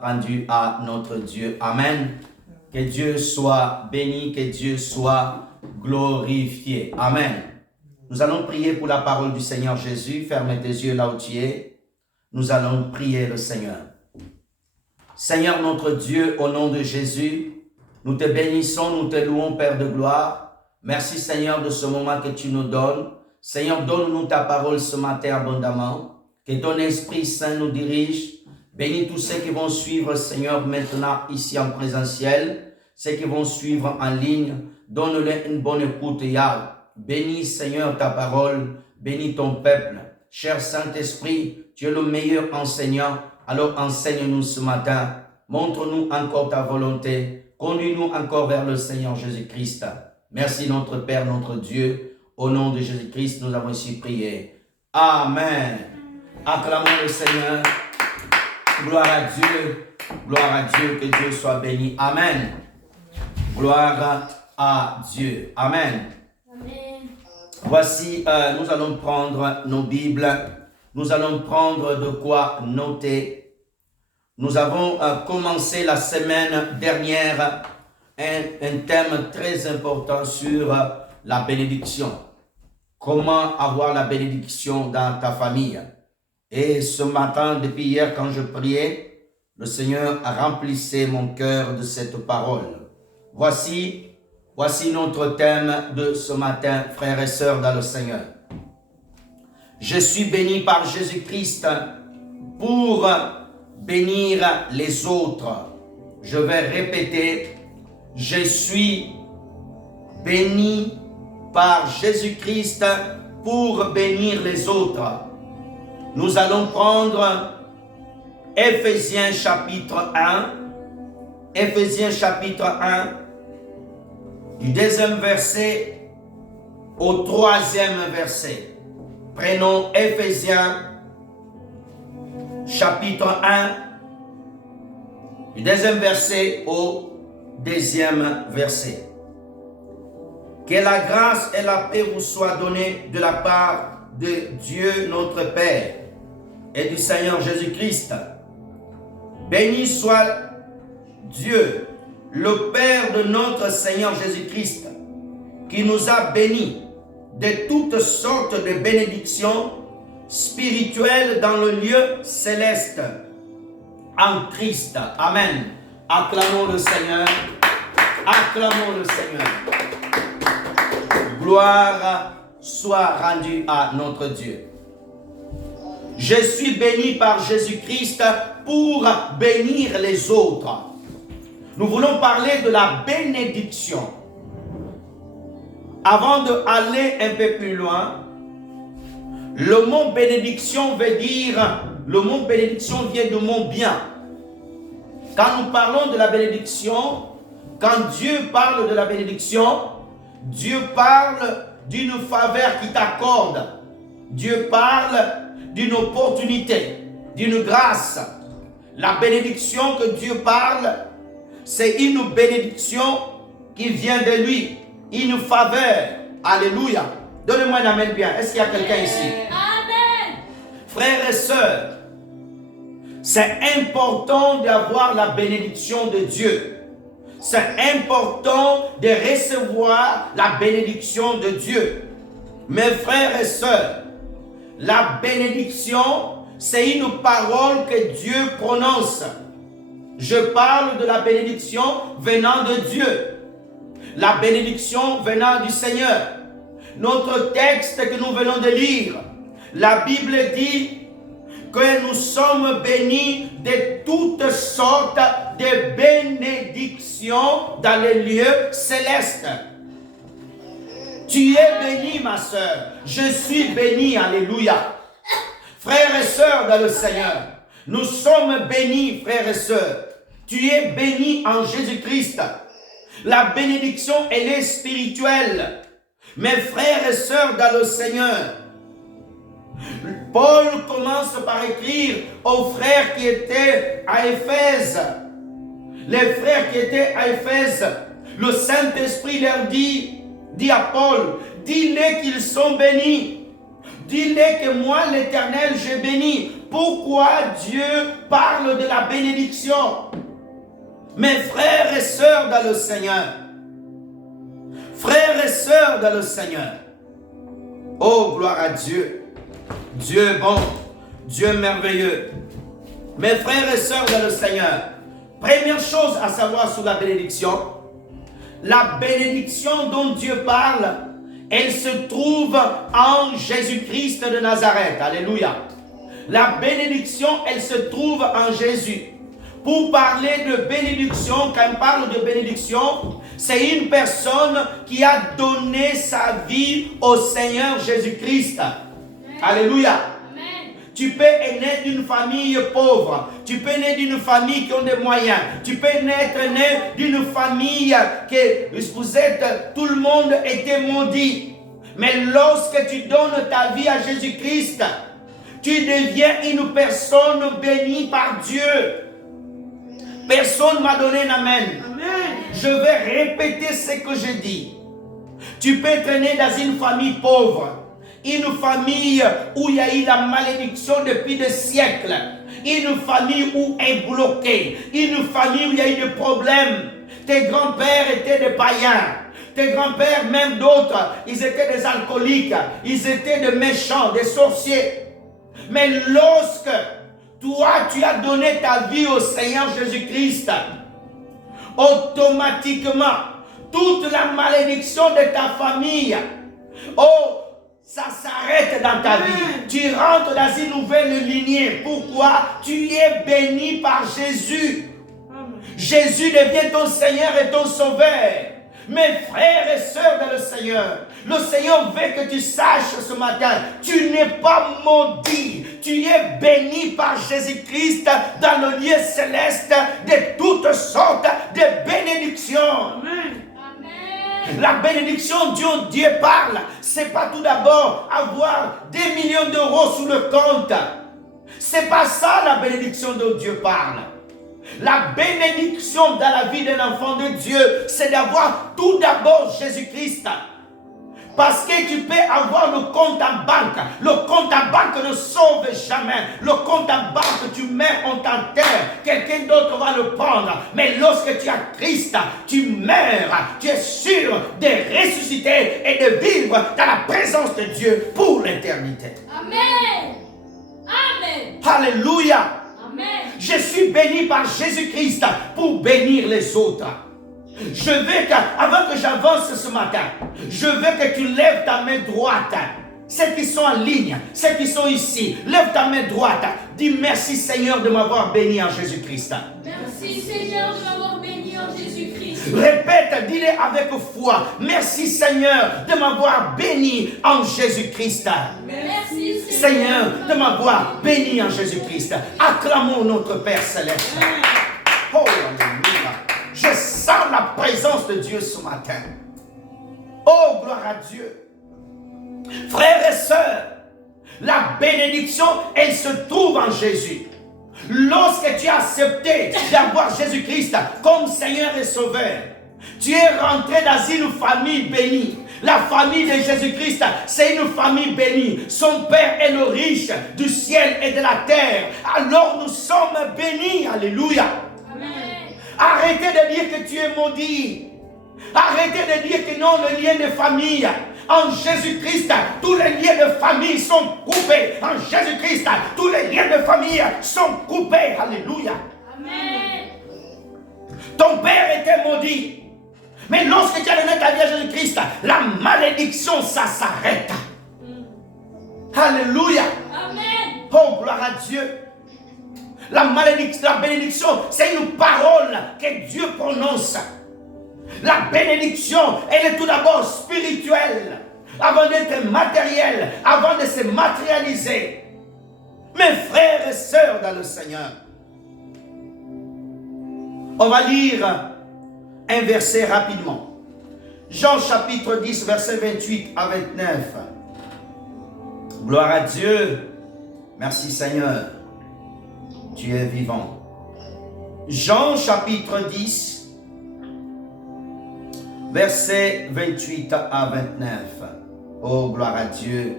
Rendu à notre Dieu. Amen. Que Dieu soit béni, que Dieu soit glorifié. Amen. Nous allons prier pour la parole du Seigneur Jésus. Ferme tes yeux là où tu es. Nous allons prier le Seigneur. Seigneur notre Dieu, au nom de Jésus, nous te bénissons, nous te louons, Père de gloire. Merci Seigneur de ce moment que tu nous donnes. Seigneur, donne-nous ta parole ce matin abondamment. Que ton Esprit Saint nous dirige. Bénis tous ceux qui vont suivre, Seigneur, maintenant ici en présentiel, ceux qui vont suivre en ligne. Donne-leur une bonne écoute, Yahweh. Bénis, Seigneur, ta parole. Bénis ton peuple. Cher Saint-Esprit, tu es le meilleur enseignant. Alors enseigne-nous ce matin. Montre-nous encore ta volonté. Conduis-nous encore vers le Seigneur Jésus-Christ. Merci notre Père, notre Dieu. Au nom de Jésus-Christ, nous avons ici prié. Amen. Acclamons le Seigneur. Gloire à Dieu, que Dieu soit béni. Amen. Gloire à Dieu. Amen. Amen. Voici, nous allons prendre nos Bibles. Nous allons prendre de quoi noter. Nous avons commencé la semaine dernière un thème très important sur la bénédiction. Comment avoir la bénédiction dans ta famille. Et ce matin, depuis hier, quand je priais, le Seigneur a remplissé mon cœur de cette parole. Voici notre thème de ce matin, frères et sœurs dans le Seigneur. Je suis béni par Jésus-Christ pour bénir les autres. Je vais répéter, je suis béni par Jésus-Christ pour bénir les autres. Nous allons prendre Éphésiens chapitre 1, Éphésiens chapitre 1, du 2e verset au 3e verset. Prenons Éphésiens chapitre 1, du 2e verset au 2e verset. Que la grâce et la paix vous soient données de la part de Dieu notre Père et du Seigneur Jésus-Christ. Béni soit Dieu, le Père de notre Seigneur Jésus-Christ, qui nous a bénis de toutes sortes de bénédictions spirituelles dans le lieu céleste en Christ. Amen. Acclamons le Seigneur. Acclamons le Seigneur. Gloire soit rendue à notre Dieu. Je suis béni par Jésus-Christ pour bénir les autres. Nous voulons parler de la bénédiction. Avant d'aller un peu plus loin, le mot bénédiction veut dire, le mot bénédiction vient du mot bien. Quand nous parlons de la bénédiction, quand Dieu parle de la bénédiction, Dieu parle d'une faveur qui t'accorde. Dieu parle d'une opportunité, d'une grâce. La bénédiction que Dieu parle, c'est une bénédiction qui vient de lui, une faveur. Alléluia. Donnez-moi un amen bien. Est-ce qu'il y a quelqu'un ici? Amen. Frères et sœurs, c'est important d'avoir la bénédiction de Dieu. C'est important de recevoir la bénédiction de Dieu. Mes frères et sœurs, la bénédiction, c'est une parole que Dieu prononce. Je parle de la bénédiction venant de Dieu. La bénédiction venant du Seigneur. Notre texte que nous venons de lire, la Bible dit que nous sommes bénis de toutes sortes de bénédictions dans les lieux célestes. Tu es béni, ma sœur. Je suis béni. Alléluia. Frères et sœurs dans le Seigneur, nous sommes bénis, frères et sœurs. Tu es béni en Jésus-Christ. La bénédiction, elle est spirituelle. Mes frères et sœurs dans le Seigneur, Paul commence par écrire aux frères qui étaient à Éphèse. Les frères qui étaient à Éphèse, le Saint-Esprit leur dit à Paul, dis-les qu'ils sont bénis. Dis-les que moi, l'Éternel, je bénis. pourquoi Dieu parle de la bénédiction. Mes frères et sœurs dans le Seigneur, frères et sœurs dans le Seigneur, oh gloire à Dieu, Dieu bon, Dieu merveilleux. Mes frères et sœurs dans le Seigneur, première chose à savoir sur la bénédiction dont Dieu parle, elle se trouve en Jésus-Christ de Nazareth. Alléluia. La bénédiction, elle se trouve en Jésus. Pour parler de bénédiction, quand on parle de bénédiction, c'est une personne qui a donné sa vie au Seigneur Jésus-Christ. Alléluia. Tu peux naître d'une famille pauvre. Tu peux naître d'une famille qui a des moyens. Tu peux naître d'une famille que vous êtes, tout le monde était maudit. Mais lorsque tu donnes ta vie à Jésus-Christ, tu deviens une personne bénie par Dieu. Personne m'a donné un amen. Je vais répéter ce que je dis. Tu peux être né dans une famille pauvre. Une famille où il y a eu la malédiction depuis des siècles. Une famille où est bloquée. Une famille où il y a eu des problèmes. Tes grands-pères étaient des païens. Tes grands-pères, même d'autres, ils étaient des alcooliques. Ils étaient des méchants, des sorciers. Mais lorsque toi, tu as donné ta vie au Seigneur Jésus-Christ, automatiquement, toute la malédiction de ta famille, ça s'arrête dans ta vie. Tu rentres dans une nouvelle lignée. Pourquoi? Tu es béni par Jésus. Jésus devient ton Seigneur et ton Sauveur. Mes frères et sœurs dans le Seigneur veut que tu saches ce matin, tu n'es pas maudit. Tu es béni par Jésus-Christ dans le lieu céleste de toutes sortes de bénédictions. Amen. La bénédiction dont Dieu parle, c'est pas tout d'abord avoir des millions d'euros sous le compte. C'est pas ça la bénédiction dont Dieu parle. La bénédiction dans la vie d'un enfant de Dieu, c'est d'avoir tout d'abord Jésus-Christ. Parce que tu peux avoir le compte en banque. Le compte en banque ne sauve jamais. Le compte en banque, tu mets, on t'enterre. Quelqu'un d'autre va le prendre. Mais lorsque tu as Christ, tu meurs. Tu es sûr de ressusciter et de vivre dans la présence de Dieu pour l'éternité. Amen. Amen. Alléluia. Amen. Je suis béni par Jésus-Christ pour bénir les autres. Je veux avant que j'avance ce matin, je veux que tu lèves ta main droite. Ceux qui sont en ligne, ceux qui sont ici, lève ta main droite. Dis merci Seigneur de m'avoir béni en Jésus-Christ. Merci Seigneur de m'avoir béni en Jésus-Christ. Répète, dis-le avec foi. Merci Seigneur de m'avoir béni en Jésus-Christ. Merci Seigneur de m'avoir béni en Jésus-Christ. Acclamons notre Père Céleste. Oh, alléluia. Je sens la présence de Dieu ce matin. Oh, gloire à Dieu. Frères et sœurs, la bénédiction, elle se trouve en Jésus. Lorsque tu as accepté d'avoir Jésus-Christ comme Seigneur et Sauveur, tu es rentré dans une famille bénie. La famille de Jésus-Christ, c'est une famille bénie. Son Père est le riche du ciel et de la terre. Alors nous sommes bénis. Alléluia. Amen. Arrêtez de dire que tu es maudit. Arrêtez de dire que non, le lien de famille. En Jésus-Christ, tous les liens de famille sont coupés. En Jésus-Christ, tous les liens de famille sont coupés. Alléluia. Amen. Ton père était maudit. Mais lorsque tu as donné ta vie à Jésus-Christ, la malédiction, ça s'arrête. Alléluia. Amen. Oh, gloire à Dieu. La bénédiction, c'est une parole que Dieu prononce. La bénédiction, elle est tout d'abord spirituelle, avant d'être matérielle, avant de se matérialiser. Mes frères et sœurs dans le Seigneur, on va lire un verset rapidement. Jean chapitre 10, verset 28 à 29. Gloire à Dieu. Merci Seigneur. Tu es vivant. Jean chapitre 10, verset 28 à 29. Oh, gloire à Dieu.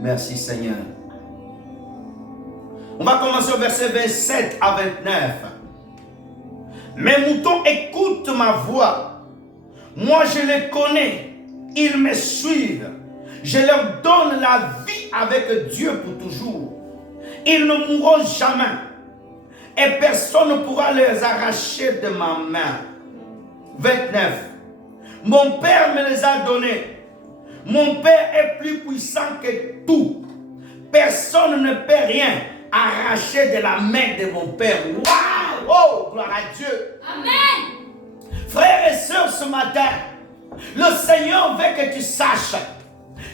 Merci Seigneur. On va commencer au verset 27 à 29. Mes moutons écoutent ma voix. Moi, je les connais. Ils me suivent. Je leur donne la vie avec Dieu pour toujours. Ils ne mourront jamais. Et personne ne pourra les arracher de ma main. 29. Mon Père me les a donnés. Mon Père est plus puissant que tout. Personne ne peut rien arracher de la main de mon Père. Waouh! Oh, gloire à Dieu. Amen. Frères et sœurs, ce matin, le Seigneur veut que tu saches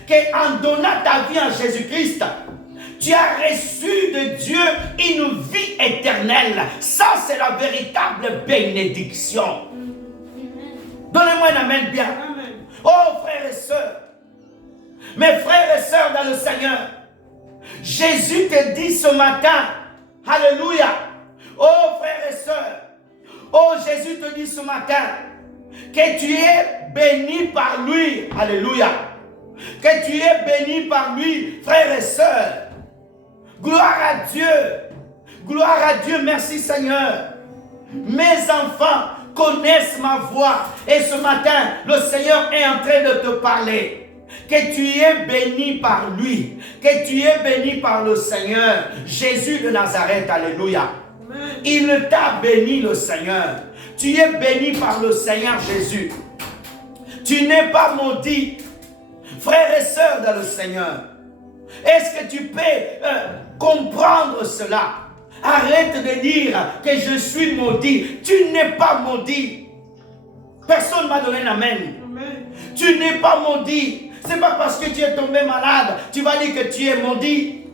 qu'en donnant ta vie en Jésus-Christ, tu as reçu de Dieu une vie éternelle. Ça, c'est la véritable bénédiction. Donnez-moi un amen bien. Amen. Oh, frères et sœurs, mes frères et sœurs dans le Seigneur, Jésus te dit ce matin, alléluia. Oh, frères et sœurs, oh, Jésus te dit ce matin que tu es béni par lui, alléluia. Que tu es béni par lui, frères et sœurs. Gloire à Dieu. Gloire à Dieu. Merci Seigneur. Mes enfants connaissent ma voix. Et ce matin, le Seigneur est en train de te parler. Que tu es béni par lui. Que tu es béni par le Seigneur. Jésus de Nazareth. Alléluia. Amen. Il t'a béni le Seigneur. Tu es béni par le Seigneur Jésus. Tu n'es pas maudit. Frères et sœurs dans le Seigneur. Est-ce que tu peux comprendre cela? Arrête de dire que je suis maudit. Tu n'es pas maudit. Personne ne m'a donné un amen. Amen. Tu n'es pas maudit. Ce n'est pas parce que tu es tombé malade, tu vas dire que tu es maudit.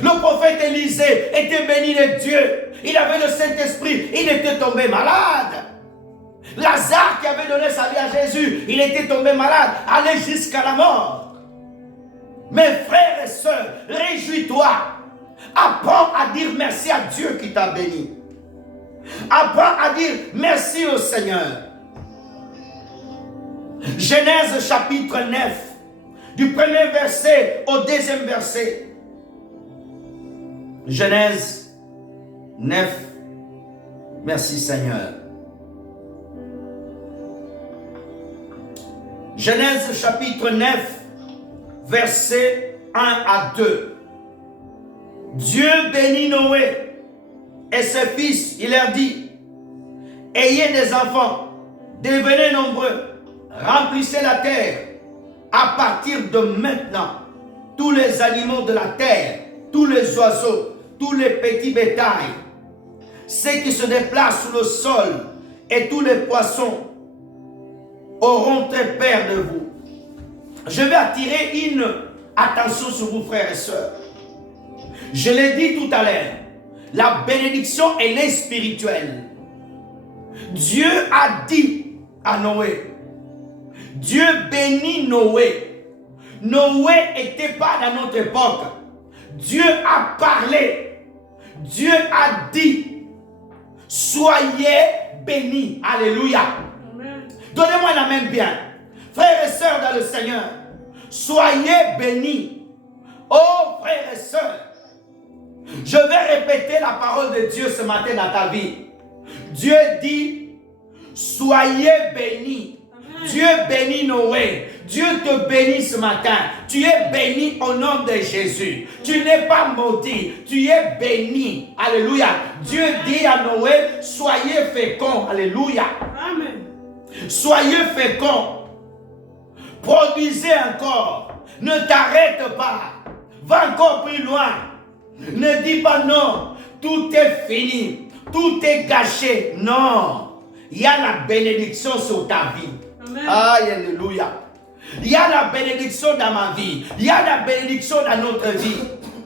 Le prophète Élisée était béni de Dieu. Il avait le Saint-Esprit. Il était tombé malade. Lazare qui avait donné sa vie à Jésus, il était tombé malade, allé jusqu'à la mort. Mes frères et sœurs, réjouis-toi. Apprends à dire merci à Dieu qui t'a béni. Apprends à dire merci au Seigneur. Genèse chapitre 9, du premier verset au deuxième verset. Genèse 9. Merci Seigneur. Genèse chapitre 9, versets 1 à 2. Dieu bénit Noé et ses fils. Il leur dit, ayez des enfants, devenez nombreux, remplissez la terre. À partir de maintenant, tous les animaux de la terre, tous les oiseaux, tous les petits bétails, ceux qui se déplacent sur le sol et tous les poissons auront très peur de vous. Je vais attirer une attention sur vous, frères et sœurs. Je l'ai dit tout à l'heure, la bénédiction, elle est spirituelle. Dieu a dit à Noé, Dieu bénit Noé. Noé n'était pas dans notre époque. Dieu a parlé. Dieu a dit, soyez bénis. Alléluia. Donnez-moi un amen bien. Frères et sœurs dans le Seigneur, soyez bénis. Oh, frères et sœurs, je vais répéter la parole de Dieu ce matin dans ta vie. Dieu dit, soyez bénis. Amen. Dieu bénit Noé. Dieu te bénit ce matin. Tu es béni au nom de Jésus. Tu n'es pas maudit. Tu es béni. Alléluia. Dieu dit à Noé, soyez féconds. Alléluia. Amen. Soyez féconds. Produisez encore. Ne t'arrête pas. Va encore plus loin. Ne dis pas non. Tout est fini. Tout est gâché. Non. Il y a la bénédiction sur ta vie. Amen. Alléluia. Il y a la bénédiction dans ma vie. Il y a la bénédiction dans notre vie.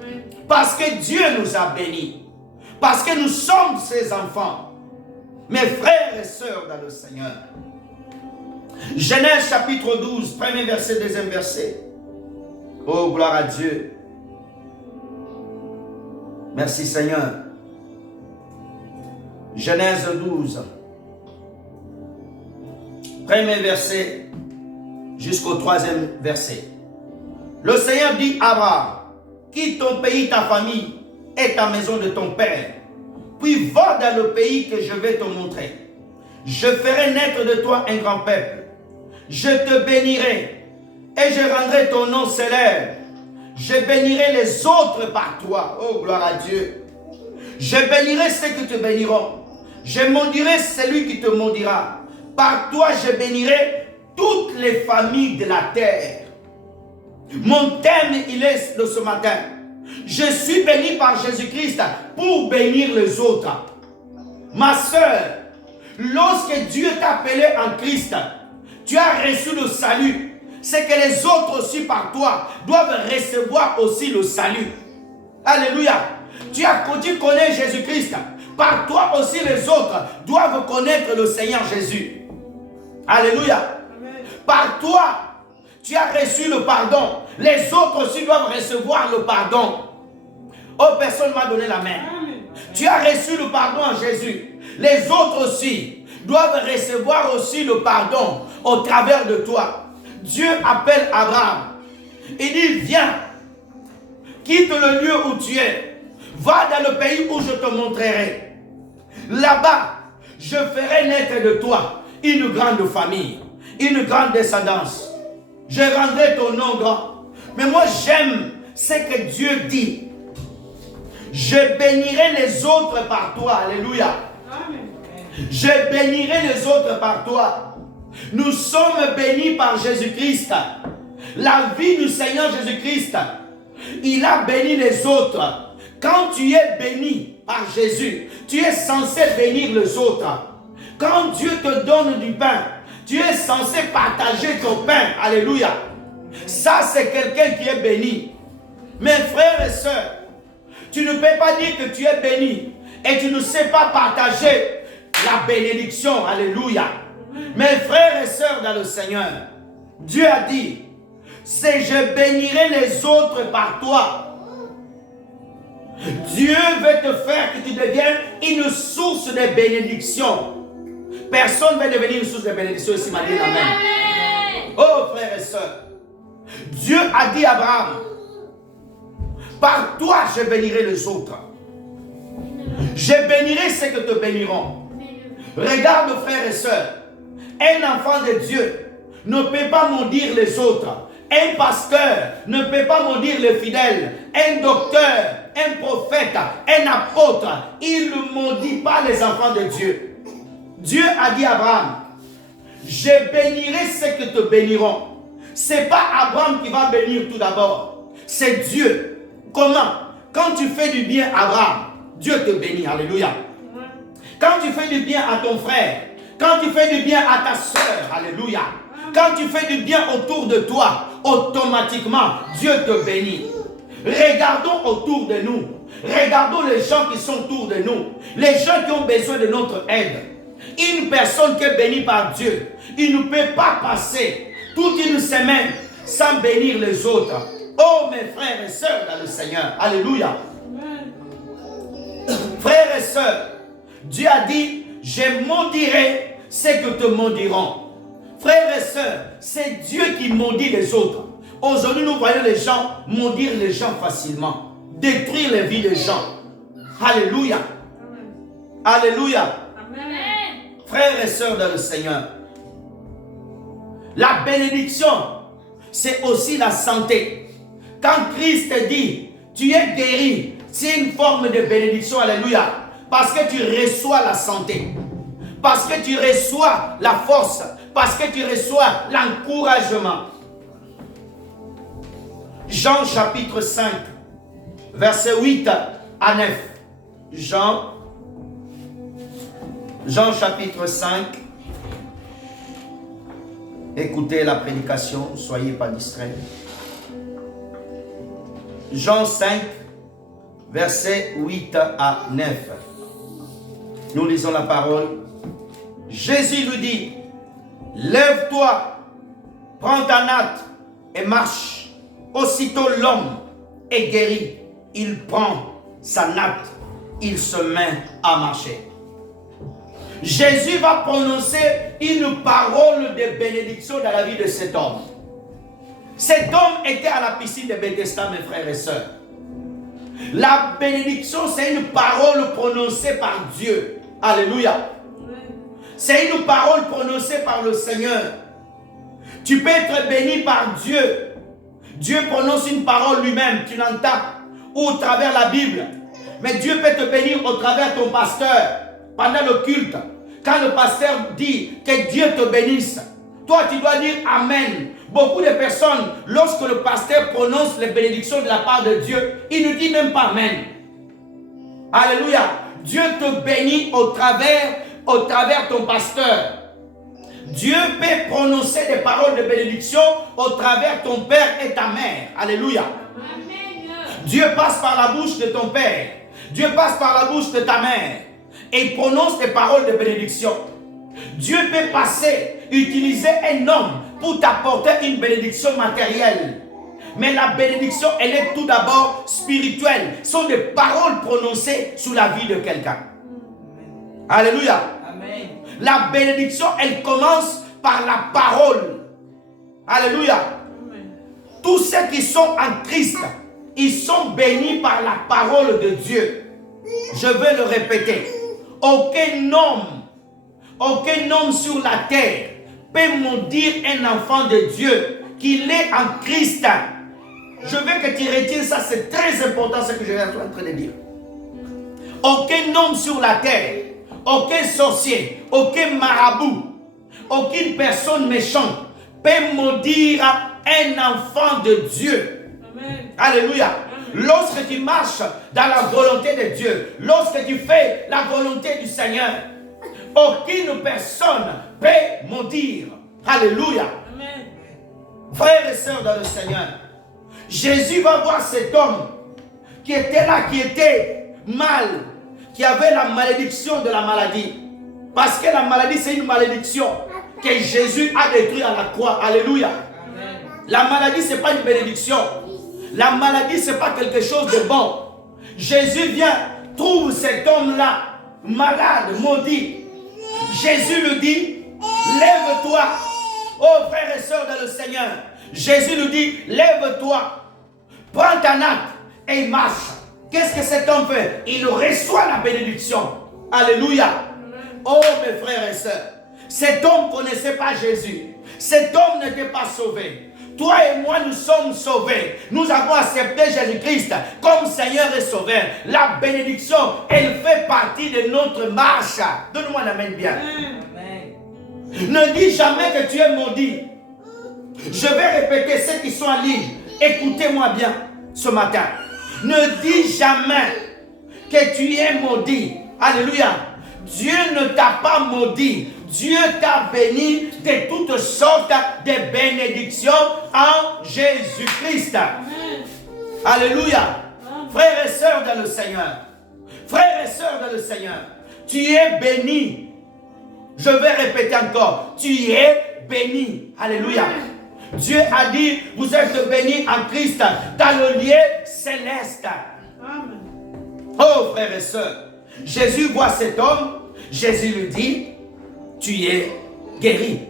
Amen. Parce que Dieu nous a bénis. Parce que nous sommes ses enfants. Mes frères et sœurs dans le Seigneur. Genèse chapitre 12, premier verset, deuxième verset. Oh, gloire à Dieu. Merci Seigneur. Genèse 12. Premier verset jusqu'au troisième verset. Le Seigneur dit à Abraham, quitte ton pays, ta famille et ta maison de ton père. Puis va dans le pays que je vais te montrer. Je ferai naître de toi un grand peuple. Je te bénirai et je rendrai ton nom célèbre. Je bénirai les autres par toi. Oh, gloire à Dieu. Je bénirai ceux qui te béniront. Je maudirai celui qui te maudira. Par toi, je bénirai toutes les familles de la terre. Mon thème, il est de ce matin. Je suis béni par Jésus-Christ pour bénir les autres. Ma soeur, lorsque Dieu t'a appelé en Christ, tu as reçu le salut. C'est que les autres aussi par toi doivent recevoir aussi le salut. Alléluia. Tu connais Jésus-Christ. Par toi aussi les autres doivent connaître le Seigneur Jésus. Alléluia. Amen. Par toi, tu as reçu le pardon. Les autres aussi doivent recevoir le pardon. Oh, personne ne m'a donné la main. Amen. Tu as reçu le pardon en Jésus. Les autres aussi doivent recevoir aussi le pardon au travers de toi. Dieu appelle Abraham. Il dit, viens, quitte le lieu où tu es. Va dans le pays où je te montrerai. Là-bas, je ferai naître de toi une grande famille, une grande descendance. Je rendrai ton nom grand. Mais moi, j'aime ce que Dieu dit. Je bénirai les autres par toi. Alléluia. Amen. Je bénirai les autres par toi. Nous sommes bénis par Jésus-Christ. La vie du Seigneur Jésus-Christ, il a béni les autres. Quand tu es béni par Jésus, tu es censé bénir les autres. Quand Dieu te donne du pain, tu es censé partager ton pain. Alléluia. Ça, c'est quelqu'un qui est béni. Mes frères et sœurs, tu ne peux pas dire que tu es béni et tu ne sais pas partager la bénédiction. Alléluia. Mes frères et sœurs dans le Seigneur, Dieu a dit, c'est je bénirai les autres par toi. Dieu veut te faire que tu deviennes une source de bénédiction. Personne ne veut devenir une source de bénédiction ici, m'a dit amen. Oh frères et sœurs, Dieu a dit à Abraham, par toi je bénirai les autres. Je bénirai ceux qui te béniront. Regarde frères et sœurs, un enfant de Dieu ne peut pas maudire les autres. Un pasteur ne peut pas maudire les fidèles. Un docteur, un prophète, un apôtre, il ne maudit pas les enfants de Dieu. Dieu a dit à Abraham, je bénirai ceux qui te béniront. Ce n'est pas Abraham qui va bénir tout d'abord. C'est Dieu. Comment? Quand tu fais du bien à Abraham, Dieu te bénit. Alléluia. Quand tu fais du bien à ton frère, quand tu fais du bien à ta soeur, alléluia. Quand tu fais du bien autour de toi, automatiquement, Dieu te bénit. Regardons autour de nous. Regardons les gens qui sont autour de nous. Les gens qui ont besoin de notre aide. Une personne qui est bénie par Dieu, il ne peut pas passer toute une semaine sans bénir les autres. Oh mes frères et sœurs dans le Seigneur. Alléluia. Frères et sœurs, Dieu a dit, je maudirai ceux que te maudiront. Frères et sœurs, c'est Dieu qui maudit les autres. Aujourd'hui, nous voyons les gens maudire les gens facilement. Détruire les vies des gens. Alléluia. Alléluia. Amen. Frères et sœurs dans le Seigneur, la bénédiction, c'est aussi la santé. Quand Christ dit, tu es guéri, c'est une forme de bénédiction. Alléluia. Parce que tu reçois la santé. Parce que tu reçois la force. Parce que tu reçois l'encouragement. Jean chapitre 5, verset 8 à 9. Jean chapitre 5. Écoutez la prédication, ne soyez pas distraits. Jean 5, verset 8 à 9. Nous lisons la parole. Jésus lui dit, lève-toi, prends ta natte et marche. Aussitôt l'homme est guéri. Il prend sa natte, il se met à marcher. Jésus va prononcer une parole de bénédiction dans la vie de cet homme. Cet homme était à la piscine de Bethesda, mes frères et sœurs. La bénédiction, c'est une parole prononcée par Dieu. Alléluia. C'est une parole prononcée par le Seigneur. Tu peux être béni par Dieu. Dieu prononce une parole lui-même, tu l'entends, ou au travers la Bible. Mais Dieu peut te bénir au travers ton pasteur, pendant le culte. Quand le pasteur dit que Dieu te bénisse, toi tu dois dire Amen. Beaucoup de personnes, lorsque le pasteur prononce les bénédictions de la part de Dieu, il ne dit même pas Amen. Alléluia. Dieu te bénit au travers ton pasteur. Dieu peut prononcer des paroles de bénédiction au travers ton père et ta mère. Alléluia. Amen. Dieu passe par la bouche de ton père. Dieu passe par la bouche de ta mère. Et il prononce des paroles de bénédiction. Dieu peut utiliser un homme pour t'apporter une bénédiction matérielle. Mais la bénédiction, elle est tout d'abord spirituelle. Ce sont des paroles prononcées sur la vie de quelqu'un. Alléluia. Amen. La bénédiction, elle commence par la parole. Alléluia. Amen. Tous ceux qui sont en Christ, ils sont bénis par la parole de Dieu. Je vais le répéter. Aucun homme sur la terre peut maudire un enfant de Dieu qu'il est en Christ. Je veux que tu retiennes ça, c'est très important ce que je suis en train de dire. Aucun homme sur la terre, aucun sorcier, aucun marabout, aucune personne méchante peut maudire un enfant de Dieu. Amen. Alléluia. Lorsque tu marches dans la volonté de Dieu, lorsque tu fais la volonté du Seigneur, aucune personne peut maudire. Alléluia. Amen. Frères et sœurs dans le Seigneur, Jésus va voir cet homme qui était là, qui était mal, qui avait la malédiction de la maladie. Parce que la maladie, c'est une malédiction que Jésus a détruite à la croix. Alléluia. Amen. La maladie, ce n'est pas une bénédiction. La maladie, ce n'est pas quelque chose de bon. Jésus vient, trouve cet homme-là, malade, maudit. Jésus lui dit, lève-toi. Oh frères et sœurs dans le Seigneur, Jésus lui dit, lève-toi, prends ta natte et marche. Qu'est-ce que cet homme fait? Il reçoit la bénédiction. Alléluia. Oh mes frères et sœurs, cet homme ne connaissait pas Jésus. Cet homme n'était pas sauvé. Toi et moi, nous sommes sauvés. Nous avons accepté Jésus-Christ comme Seigneur et Sauveur. La bénédiction, elle fait partie de notre marche. Donne-moi un amen bien. Amen. Ne dis jamais que tu es maudit. Je vais répéter ceux qui sont en ligne. Écoutez-moi bien ce matin. Ne dis jamais que tu es maudit. Alléluia. Dieu ne t'a pas maudit. Dieu t'a béni de toutes sortes de bénédictions en Jésus-Christ. Alléluia. Frères et sœurs dans le Seigneur. Frères et sœurs dans le Seigneur. Tu es béni. Je vais répéter encore. Tu es béni. Alléluia. Dieu a dit, vous êtes bénis en Christ dans le lieu céleste. Amen. Oh frères et sœurs. Jésus voit cet homme. Jésus lui dit, tu es guéri.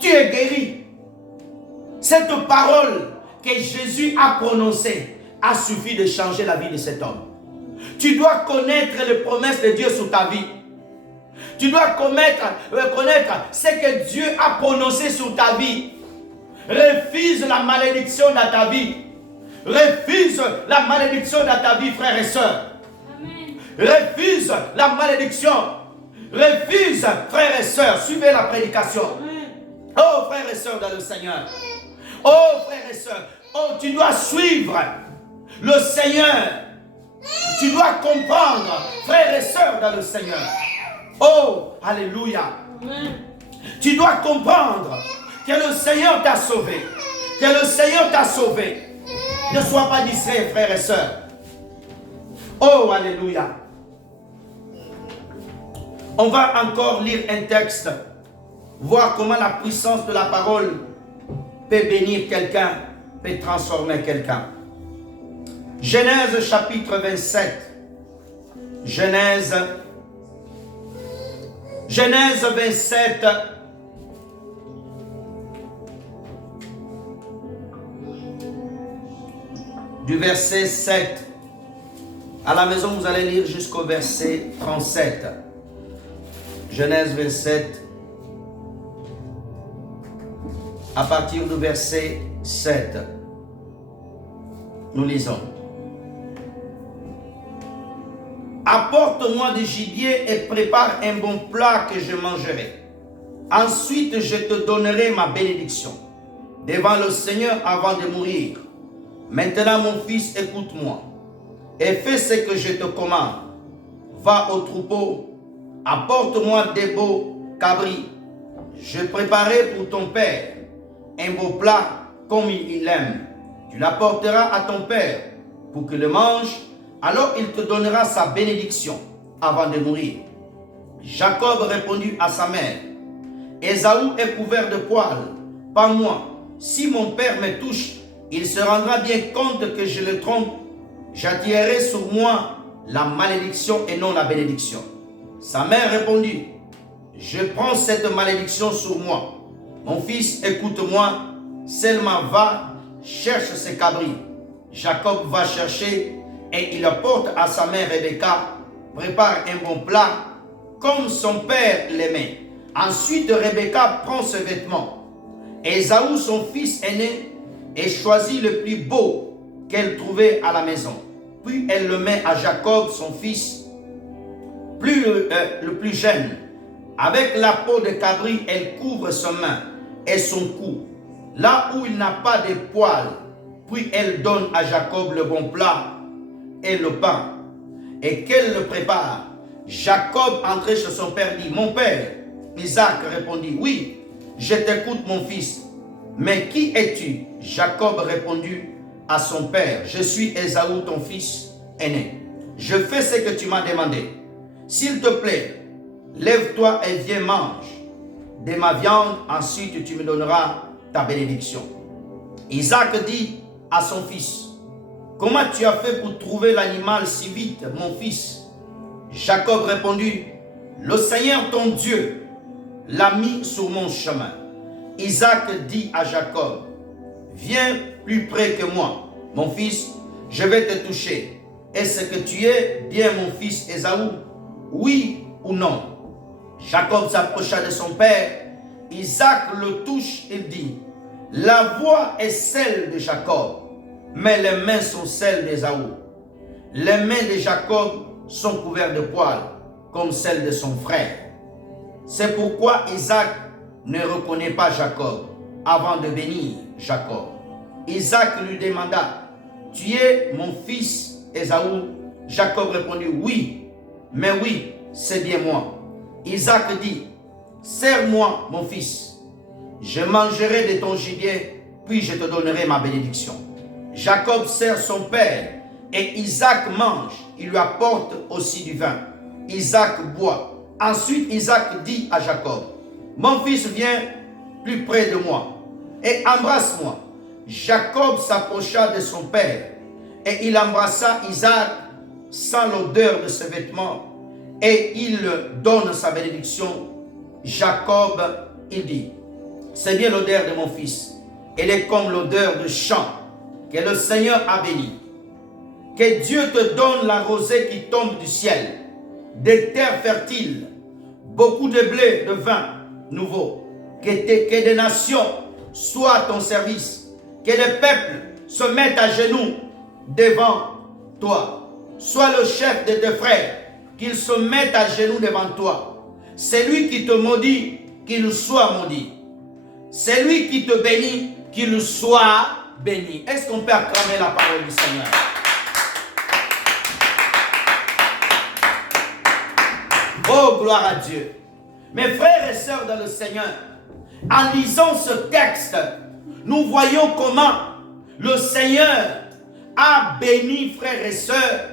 Tu es guéri. Cette parole que Jésus a prononcée a suffi de changer la vie de cet homme. Tu dois connaître les promesses de Dieu sur ta vie. Tu dois connaître ce que Dieu a prononcé sur ta vie. Refuse la malédiction dans ta vie. Refuse la malédiction dans ta vie, frères et sœurs. Amen. Refuse la malédiction. Refuse, frères et sœurs. Suivez la prédication. Amen. Oh, frères et sœurs dans le Seigneur. Oh, frères et sœurs. Oh, tu dois suivre le Seigneur. Tu dois comprendre, frères et sœurs dans le Seigneur. Oh, alléluia. Amen. Tu dois comprendre que le Seigneur t'a sauvé. Que le Seigneur t'a sauvé. Ne sois pas distrait, frères et sœurs. Oh, alléluia. On va encore lire un texte. Voir comment la puissance de la parole peut bénir quelqu'un, peut transformer quelqu'un. Genèse chapitre 27. Genèse 27. Du verset 7 À la maison, vous allez lire jusqu'au verset 37. Genèse 27. À partir du verset 7. Nous lisons. Apporte-moi du gibier et prépare un bon plat que je mangerai. Ensuite, je te donnerai ma bénédiction devant le Seigneur avant de mourir. Maintenant, mon fils, écoute-moi et fais ce que je te commande. Va au troupeau, apporte-moi des beaux cabris. Je préparerai pour ton père un beau plat comme il aime. Tu l'apporteras à ton père pour qu'il le mange. Alors il te donnera sa bénédiction avant de mourir. Jacob répondit à sa mère, Ésaü est couvert de poils, pas moi. Si mon père me touche, il se rendra bien compte que je le trompe. J'attirerai sur moi la malédiction et non la bénédiction. Sa mère répondit, je prends cette malédiction sur moi. Mon fils, écoute-moi, seulement va, cherche ces cabris. Jacob va chercher et il apporte à sa mère Rebecca, prépare un bon plat comme son père l'aimait. Ensuite, Rebecca prend ses vêtements. Ésaü, son fils aîné, et choisit le plus beau qu'elle trouvait à la maison. Puis elle le met à Jacob, son fils, le plus jeune. Avec la peau de cabri, elle couvre ses mains et son cou, là où il n'a pas de poils. Puis elle donne à Jacob le bon plat et le pain, et qu'elle le prépare. Jacob entré chez son père dit, mon père. Isaac répondit, oui, je t'écoute mon fils. Mais qui es-tu? Jacob répondit à son père, je suis Ésaü ton fils aîné. Je fais ce que tu m'as demandé. S'il te plaît, lève-toi et viens mange de ma viande, ensuite tu me donneras ta bénédiction. Isaac dit à son fils, comment tu as fait pour trouver l'animal si vite, mon fils? Jacob répondit, le Seigneur ton Dieu l'a mis sur mon chemin. Isaac dit à Jacob, viens plus près que moi, mon fils, je vais te toucher. Est-ce que tu es bien mon fils Ésaü? Oui ou non? Jacob s'approcha de son père. Isaac le touche et dit, la voix est celle de Jacob, mais les mains sont celles d'Ésaü. Les mains de Jacob sont couvertes de poils, comme celles de son frère. C'est pourquoi Isaac ne reconnaît pas Jacob avant de bénir Jacob. Isaac lui demanda, tu es mon fils Ésaü? Jacob répondit, oui, mais oui, c'est bien moi. Isaac dit, serre-moi mon fils, je mangerai de ton gibier, puis je te donnerai ma bénédiction. Jacob serre son père, et Isaac mange, il lui apporte aussi du vin. Isaac boit. Ensuite Isaac dit à Jacob, mon fils, viens plus près de moi et embrasse-moi. Jacob s'approcha de son père et il embrassa Isaac sans l'odeur de ses vêtements et il donne sa bénédiction. Jacob, il dit, c'est bien l'odeur de mon fils, elle est comme l'odeur de champ que le Seigneur a béni. Que Dieu te donne la rosée qui tombe du ciel, des terres fertiles, beaucoup de blé, de vin nouveau. Que des nations soient à ton service. Que des peuples se mettent à genoux devant toi. Sois le chef de tes frères, qu'ils se mettent à genoux devant toi. Celui qui te maudit, qu'il soit maudit. Celui qui te bénit, qu'il soit béni. Est-ce qu'on peut acclamer la parole du Seigneur? Oh, gloire à Dieu. Mes frères et sœurs dans le Seigneur, en lisant ce texte, nous voyons comment le Seigneur a béni, frères et sœurs,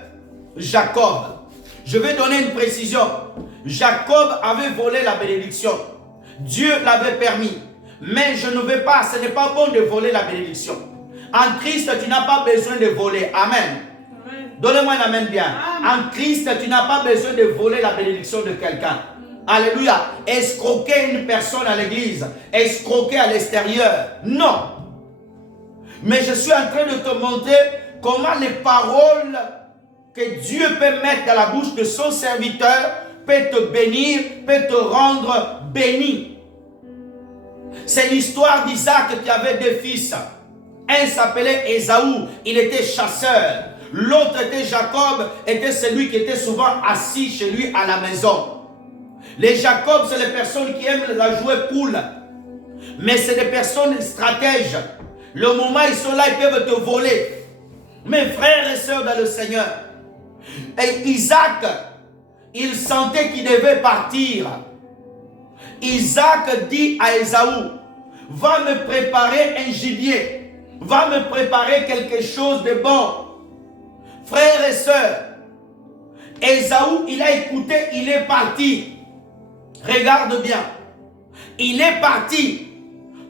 Jacob. Je vais donner une précision. Jacob avait volé la bénédiction. Dieu l'avait permis. Mais je ne veux pas, ce n'est pas bon de voler la bénédiction. En Christ, tu n'as pas besoin de voler. Amen. Donnez-moi un amen bien. En Christ, tu n'as pas besoin de voler la bénédiction de quelqu'un. Alléluia. Escroquer une personne à l'église. Escroquer à l'extérieur. Non. Mais je suis en train de te montrer comment les paroles que Dieu peut mettre dans la bouche de son serviteur peut te bénir, peut te rendre béni. C'est l'histoire d'Isaac qui avait deux fils. Un s'appelait Ésaü, il était chasseur. L'autre était Jacob, était celui qui était souvent assis chez lui à la maison. Les Jacob, c'est les personnes qui aiment la jouer poule. Mais c'est des personnes stratèges. Le moment où ils sont là, ils peuvent te voler. Mes frères et sœurs dans le Seigneur. Et Isaac, il sentait qu'il devait partir. Isaac dit à Ésaü, va me préparer un gibier. Va me préparer quelque chose de bon. Frères et sœurs, Ésaü, il a écouté, il est parti. Regarde bien. Il est parti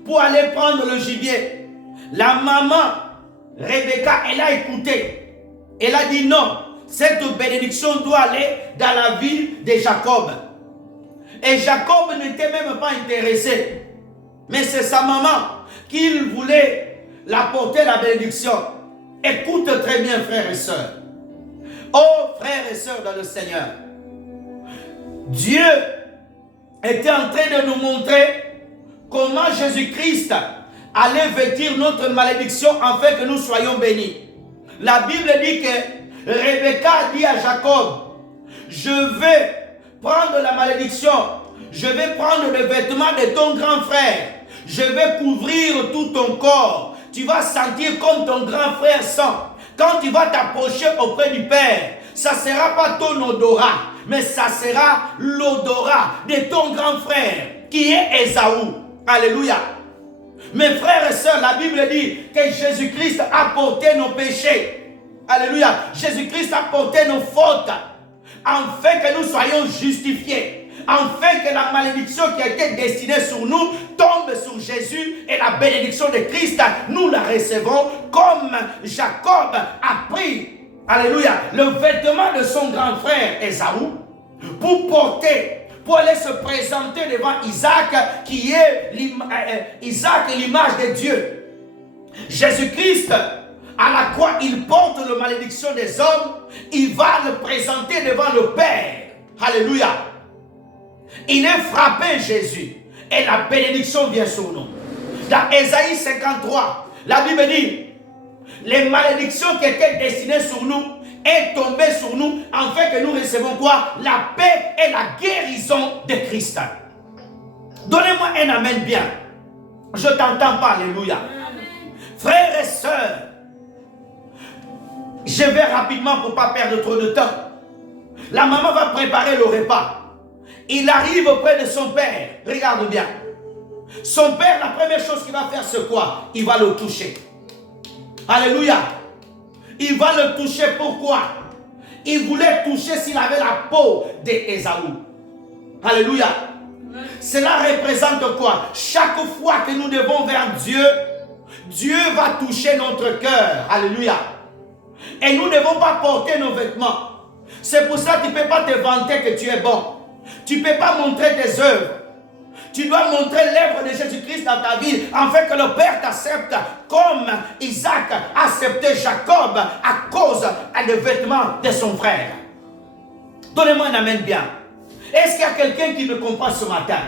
pour aller prendre le gibier. La maman, Rebecca, elle a écouté. Elle a dit non, cette bénédiction doit aller dans la vie de Jacob. Et Jacob n'était même pas intéressé. Mais c'est sa maman qui voulait l'apporter la bénédiction. Écoute très bien, frères et sœurs. Oh, frères et sœurs dans le Seigneur. Dieu était en train de nous montrer comment Jésus-Christ allait vêtir notre malédiction afin que nous soyons bénis. La Bible dit que Rebecca dit à Jacob, je vais prendre la malédiction, je vais prendre le vêtement de ton grand frère, je vais couvrir tout ton corps, tu vas sentir comme ton grand frère sent. Quand tu vas t'approcher auprès du Père, ça ne sera pas ton odorat, mais ça sera l'odorat de ton grand frère qui est Ésaü. Alléluia. Mes frères et sœurs, la Bible dit que Jésus-Christ a porté nos péchés. Alléluia. Jésus-Christ a porté nos fautes afin que nous soyons justifiés. Afin que la malédiction qui a été destinée sur nous tombe sur Jésus et la bénédiction de Christ, nous la recevons comme Jacob a pris, alléluia, le vêtement de son grand frère Ésaü pour porter, pour aller se présenter devant Isaac qui est l'image de Dieu. Jésus-Christ, à la croix, il porte la malédiction des hommes, il va le présenter devant le Père. Alléluia. Il est frappé, Jésus, et la bénédiction vient sur nous. Dans Ésaïe 53, la Bible dit, les malédictions qui étaient destinées sur nous est tombée sur nous, afin que nous recevons quoi? La paix et la guérison de Christ. Donnez-moi un amen bien. Je t'entends pas, alléluia. Frères et sœurs, je vais rapidement pour ne pas perdre trop de temps. La maman va préparer le repas. Il arrive auprès de son père. Regarde bien. Son père, la première chose qu'il va faire, c'est quoi? Il va le toucher. Alléluia. Il va le toucher. Pourquoi? Il voulait toucher s'il avait la peau d'Ésaü. Alléluia. Cela représente quoi? Chaque fois que nous devons vers Dieu, Dieu va toucher notre cœur. Alléluia. Et nous ne devons pas porter nos vêtements. C'est pour ça que tu ne peux pas te vanter que tu es bon. Tu ne peux pas montrer tes œuvres. Tu dois montrer l'œuvre de Jésus-Christ dans ta vie, afin que le Père t'accepte comme Isaac a accepté Jacob à cause des vêtements de son frère. Donnez-moi un amen bien. Est-ce qu'il y a quelqu'un qui me comprend ce matin?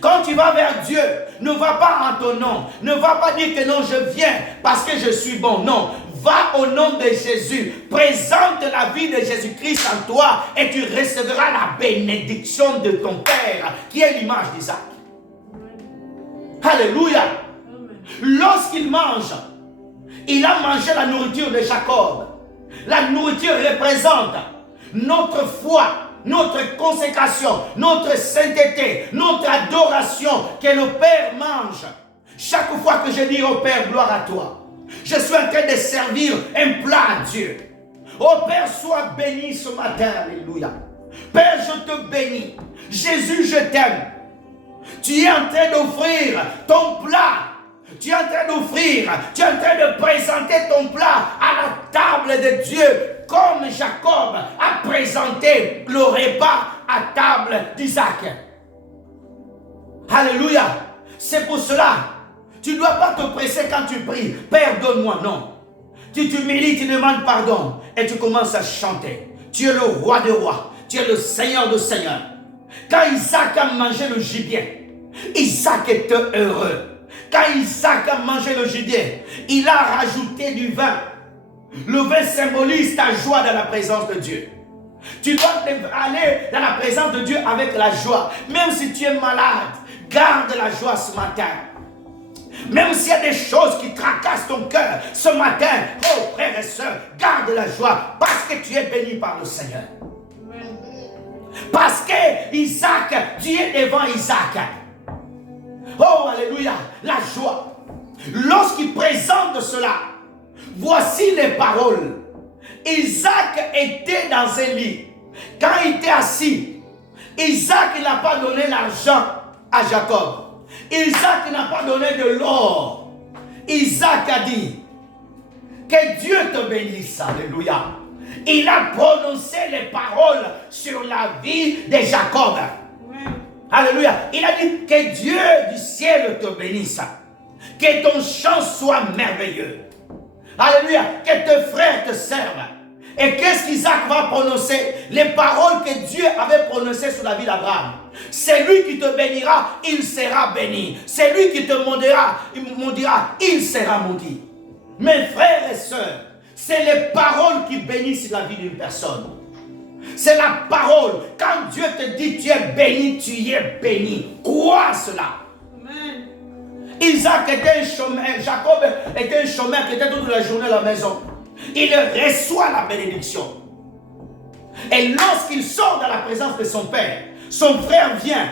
Quand tu vas vers Dieu, ne va pas en ton nom. Ne va pas dire que non, je viens parce que je suis bon. Non. Va au nom de Jésus. Présente la vie de Jésus-Christ en toi et tu recevras la bénédiction de ton Père qui est l'image d'Isaac. Alléluia. Lorsqu'il mange, il a mangé la nourriture de Jacob. La nourriture représente notre foi, notre consécration, notre sainteté, notre adoration que le Père mange. Chaque fois que je dis au Père, gloire à toi, je suis en train de servir un plat à Dieu. Oh Père, sois béni ce matin, alléluia. Père, je te bénis. Jésus, je t'aime. Tu es en train d'offrir ton plat. Tu es en train d'offrir, tu es en train de présenter ton plat à la table de Dieu, comme Jacob a présenté le repas à table d'Isaac. Alléluia. C'est pour cela, tu ne dois pas te presser quand tu pries. Père, donne-moi, non. Tu t'humilies, tu demandes pardon et tu commences à chanter. Tu es le roi des rois, tu es le Seigneur de seigneurs. Quand Isaac a mangé le gibier, Isaac était heureux. Quand Isaac a mangé le gibier, il a rajouté du vin. Le vin symbolise ta joie dans la présence de Dieu. Tu dois aller dans la présence de Dieu avec la joie. Même si tu es malade, garde la joie ce matin. Même s'il y a des choses qui tracassent ton cœur ce matin, oh frères et sœurs, garde la joie parce que tu es béni par le Seigneur. Parce que Isaac, tu es devant Isaac. Oh alléluia, la joie. Lorsqu'il présente cela, voici les paroles. Isaac était dans un lit. Quand il était assis, Isaac n'a pas donné l'argent à Jacob. Isaac n'a pas donné de l'or. Isaac a dit que Dieu te bénisse. Alléluia. Il a prononcé les paroles sur la vie de Jacob. Alléluia. Il a dit que Dieu du ciel te bénisse. Que ton chant soit merveilleux. Alléluia. Que tes frères te servent. Et qu'est-ce qu'Isaac va prononcer? Les paroles que Dieu avait prononcées sur la vie d'Abraham. C'est lui qui te bénira, il sera béni. C'est lui qui te maudira, il sera maudit. Mes frères et sœurs, c'est les paroles qui bénissent la vie d'une personne. C'est la parole. Quand Dieu te dit tu es béni, tu es béni. Crois cela. Amen. Isaac était un chômeur, Jacob était un chômeur qui était toute la journée à la maison. Il reçoit la bénédiction. Et lorsqu'il sort dans la présence de son père, son frère vient,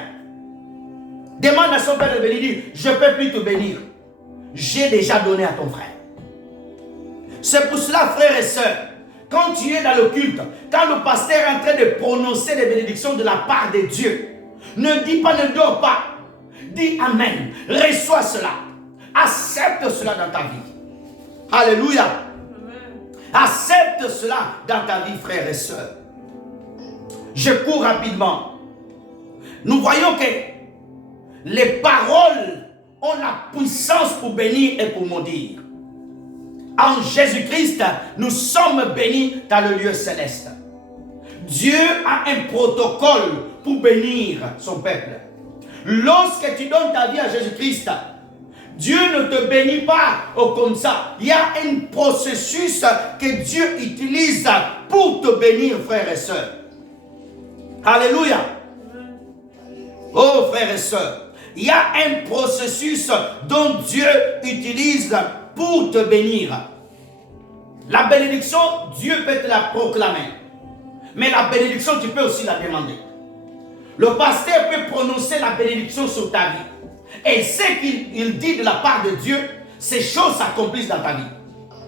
demande à son père de bénir, dit, je ne peux plus te bénir. J'ai déjà donné à ton frère. C'est pour cela, frères et sœurs, quand tu es dans le culte, quand le pasteur est en train de prononcer les bénédictions de la part de Dieu, ne dis pas, ne dors pas. Dis Amen. Reçois cela. Accepte cela dans ta vie. Alléluia. Accepte cela dans ta vie, frères et sœurs. Je cours rapidement. Nous voyons que les paroles ont la puissance pour bénir et pour maudire. En Jésus-Christ, nous sommes bénis dans le lieu céleste. Dieu a un protocole pour bénir son peuple. Lorsque tu donnes ta vie à Jésus-Christ, Dieu ne te bénit pas comme ça. Il y a un processus que Dieu utilise pour te bénir, frères et sœurs. Alléluia. Oh, frères et sœurs, il y a un processus dont Dieu utilise pour te bénir. La bénédiction, Dieu peut te la proclamer. Mais la bénédiction, tu peux aussi la demander. Le pasteur peut prononcer la bénédiction sur ta vie. Et ce qu'il dit de la part de Dieu, ces choses s'accomplissent dans ta vie.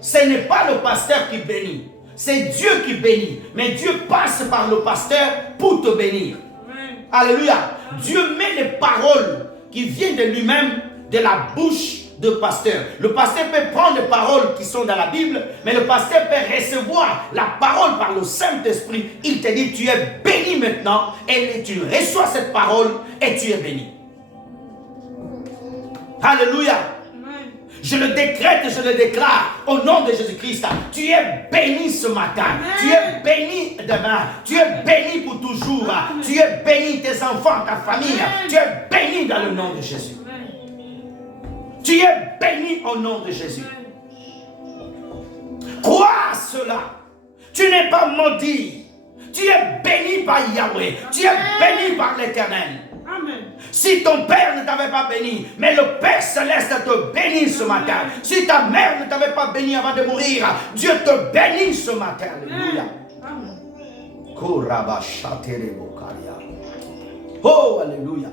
Ce n'est pas le pasteur qui bénit, c'est Dieu qui bénit. Mais Dieu passe par le pasteur pour te bénir. Amen. Alléluia. Amen. Dieu met les paroles qui viennent de lui-même, de la bouche de pasteur. Le pasteur peut prendre les paroles qui sont dans la Bible, mais le pasteur peut recevoir la parole par le Saint-Esprit. Il te dit, tu es béni maintenant, et tu reçois cette parole et tu es béni. Alléluia. Amen. Je le décrète et je le déclare au nom de Jésus-Christ. Tu es béni ce matin. Amen. Tu es béni demain. Tu es béni pour toujours. Amen. Tu es béni tes enfants, ta famille. Amen. Tu es béni dans le nom de Jésus. Amen. Tu es béni au nom de Jésus. Amen. Crois cela. Tu n'es pas maudit. Tu es béni par Yahweh. Tu es béni par l'Éternel. Amen. Si ton père ne t'avait pas béni, mais le Père Céleste te bénit ce matin. Si ta mère ne t'avait pas béni avant de mourir, Dieu te bénit ce matin. Alléluia. Oh, alléluia.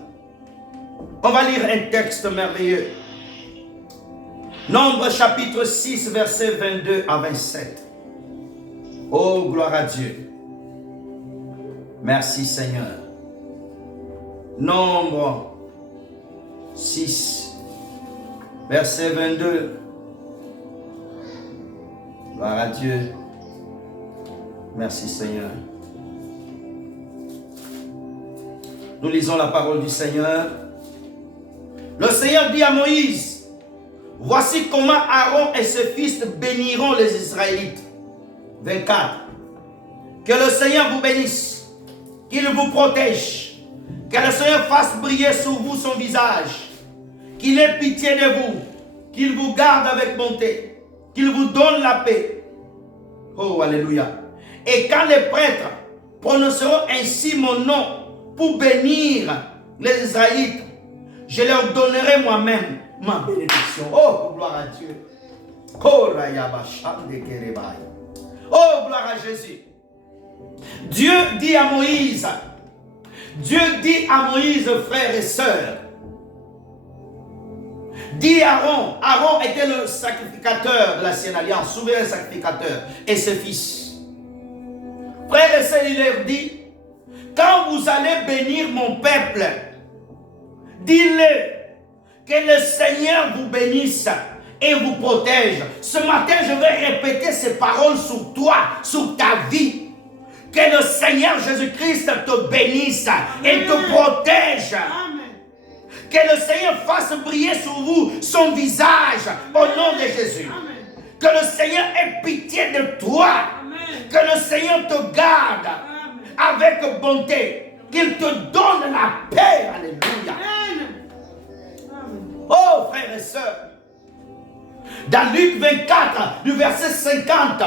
On va lire un texte merveilleux. Nombre chapitre 6, versets 22 à 27. Oh, gloire à Dieu. Merci Seigneur. Nombre 6, verset 22. Gloire à Dieu. Merci Seigneur. Nous lisons la parole du Seigneur. Le Seigneur dit à Moïse, Voici comment Aaron et ses fils béniront les Israélites. 24. Que le Seigneur vous bénisse, qu'il vous protège, que le Seigneur fasse briller sur vous son visage, qu'il ait pitié de vous, qu'il vous garde avec bonté, qu'il vous donne la paix. Oh, alléluia. Et quand les prêtres prononceront ainsi mon nom pour bénir les Israélites, je leur donnerai moi-même ma bénédiction. Oh, gloire à Dieu. Oh, oh, gloire à Jésus. Dieu dit à Moïse, frères et sœurs, dit Aaron, Aaron était le sacrificateur de l'ancienne alliance, souverain sacrificateur, et ses fils. Frères et sœurs, il leur dit, quand vous allez bénir mon peuple, dis-le que le Seigneur vous bénisse et vous protège. Ce matin, je vais répéter ces paroles sur toi, sur ta vie. Que le Seigneur Jésus-Christ te bénisse et te protège. Amen. Que le Seigneur fasse briller sur vous son visage au nom de Jésus. Amen. Que le Seigneur ait pitié de toi. Amen. Que le Seigneur te garde avec bonté. Qu'il te donne la paix. Alléluia. Amen. Oh, frères et sœurs. Dans Luc 24, du verset 50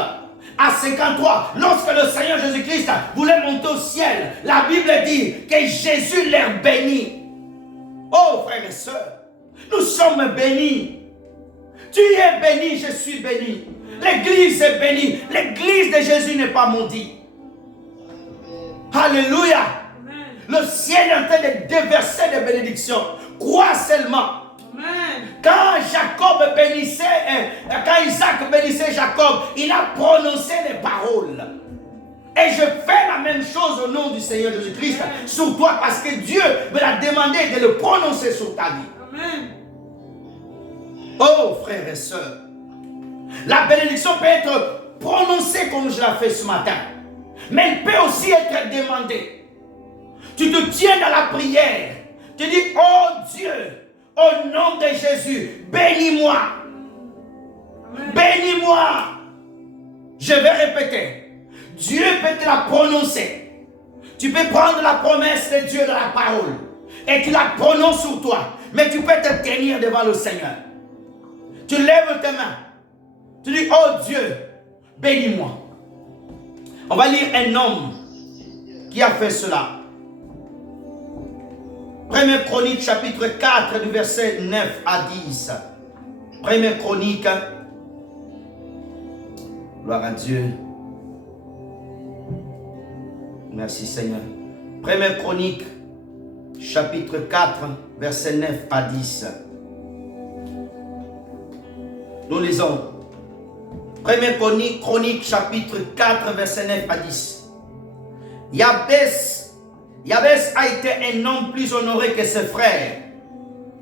à 53, lorsque le Seigneur Jésus-Christ voulait monter au ciel, la Bible dit que Jésus les bénit. Oh, frères et sœurs, nous sommes bénis. Tu es béni, je suis béni. L'église est bénie. L'église de Jésus n'est pas maudite. Alléluia. Le ciel est en train de déverser des bénédictions. Crois seulement. Quand Jacob bénissait, quand Isaac bénissait Jacob, il a prononcé les paroles. Et je fais la même chose au nom du Seigneur Jésus-Christ sur toi, parce que Dieu me l'a demandé de le prononcer sur ta vie. Amen. Oh, frères et sœurs, la bénédiction peut être prononcée comme je l'ai fait ce matin, mais elle peut aussi être demandée. Tu te tiens dans la prière, tu dis, oh Dieu, au nom de Jésus, bénis-moi. Bénis-moi. Je vais répéter. Dieu peut te la prononcer. Tu peux prendre la promesse de Dieu dans la parole et tu la prononces sur toi. Mais tu peux te tenir devant le Seigneur. Tu lèves tes mains. Tu dis, oh Dieu, bénis-moi. On va lire un homme qui a fait cela. 1 Chronique chapitre 4 du verset 9 à 10. 1 Chronique. Gloire à Dieu. Merci Seigneur. 1 Chronique chapitre 4 verset 9 à 10. Nous lisons. 1 Chronique chapitre 4 verset 9 à 10. Yabès a été un homme plus honoré que ses frères.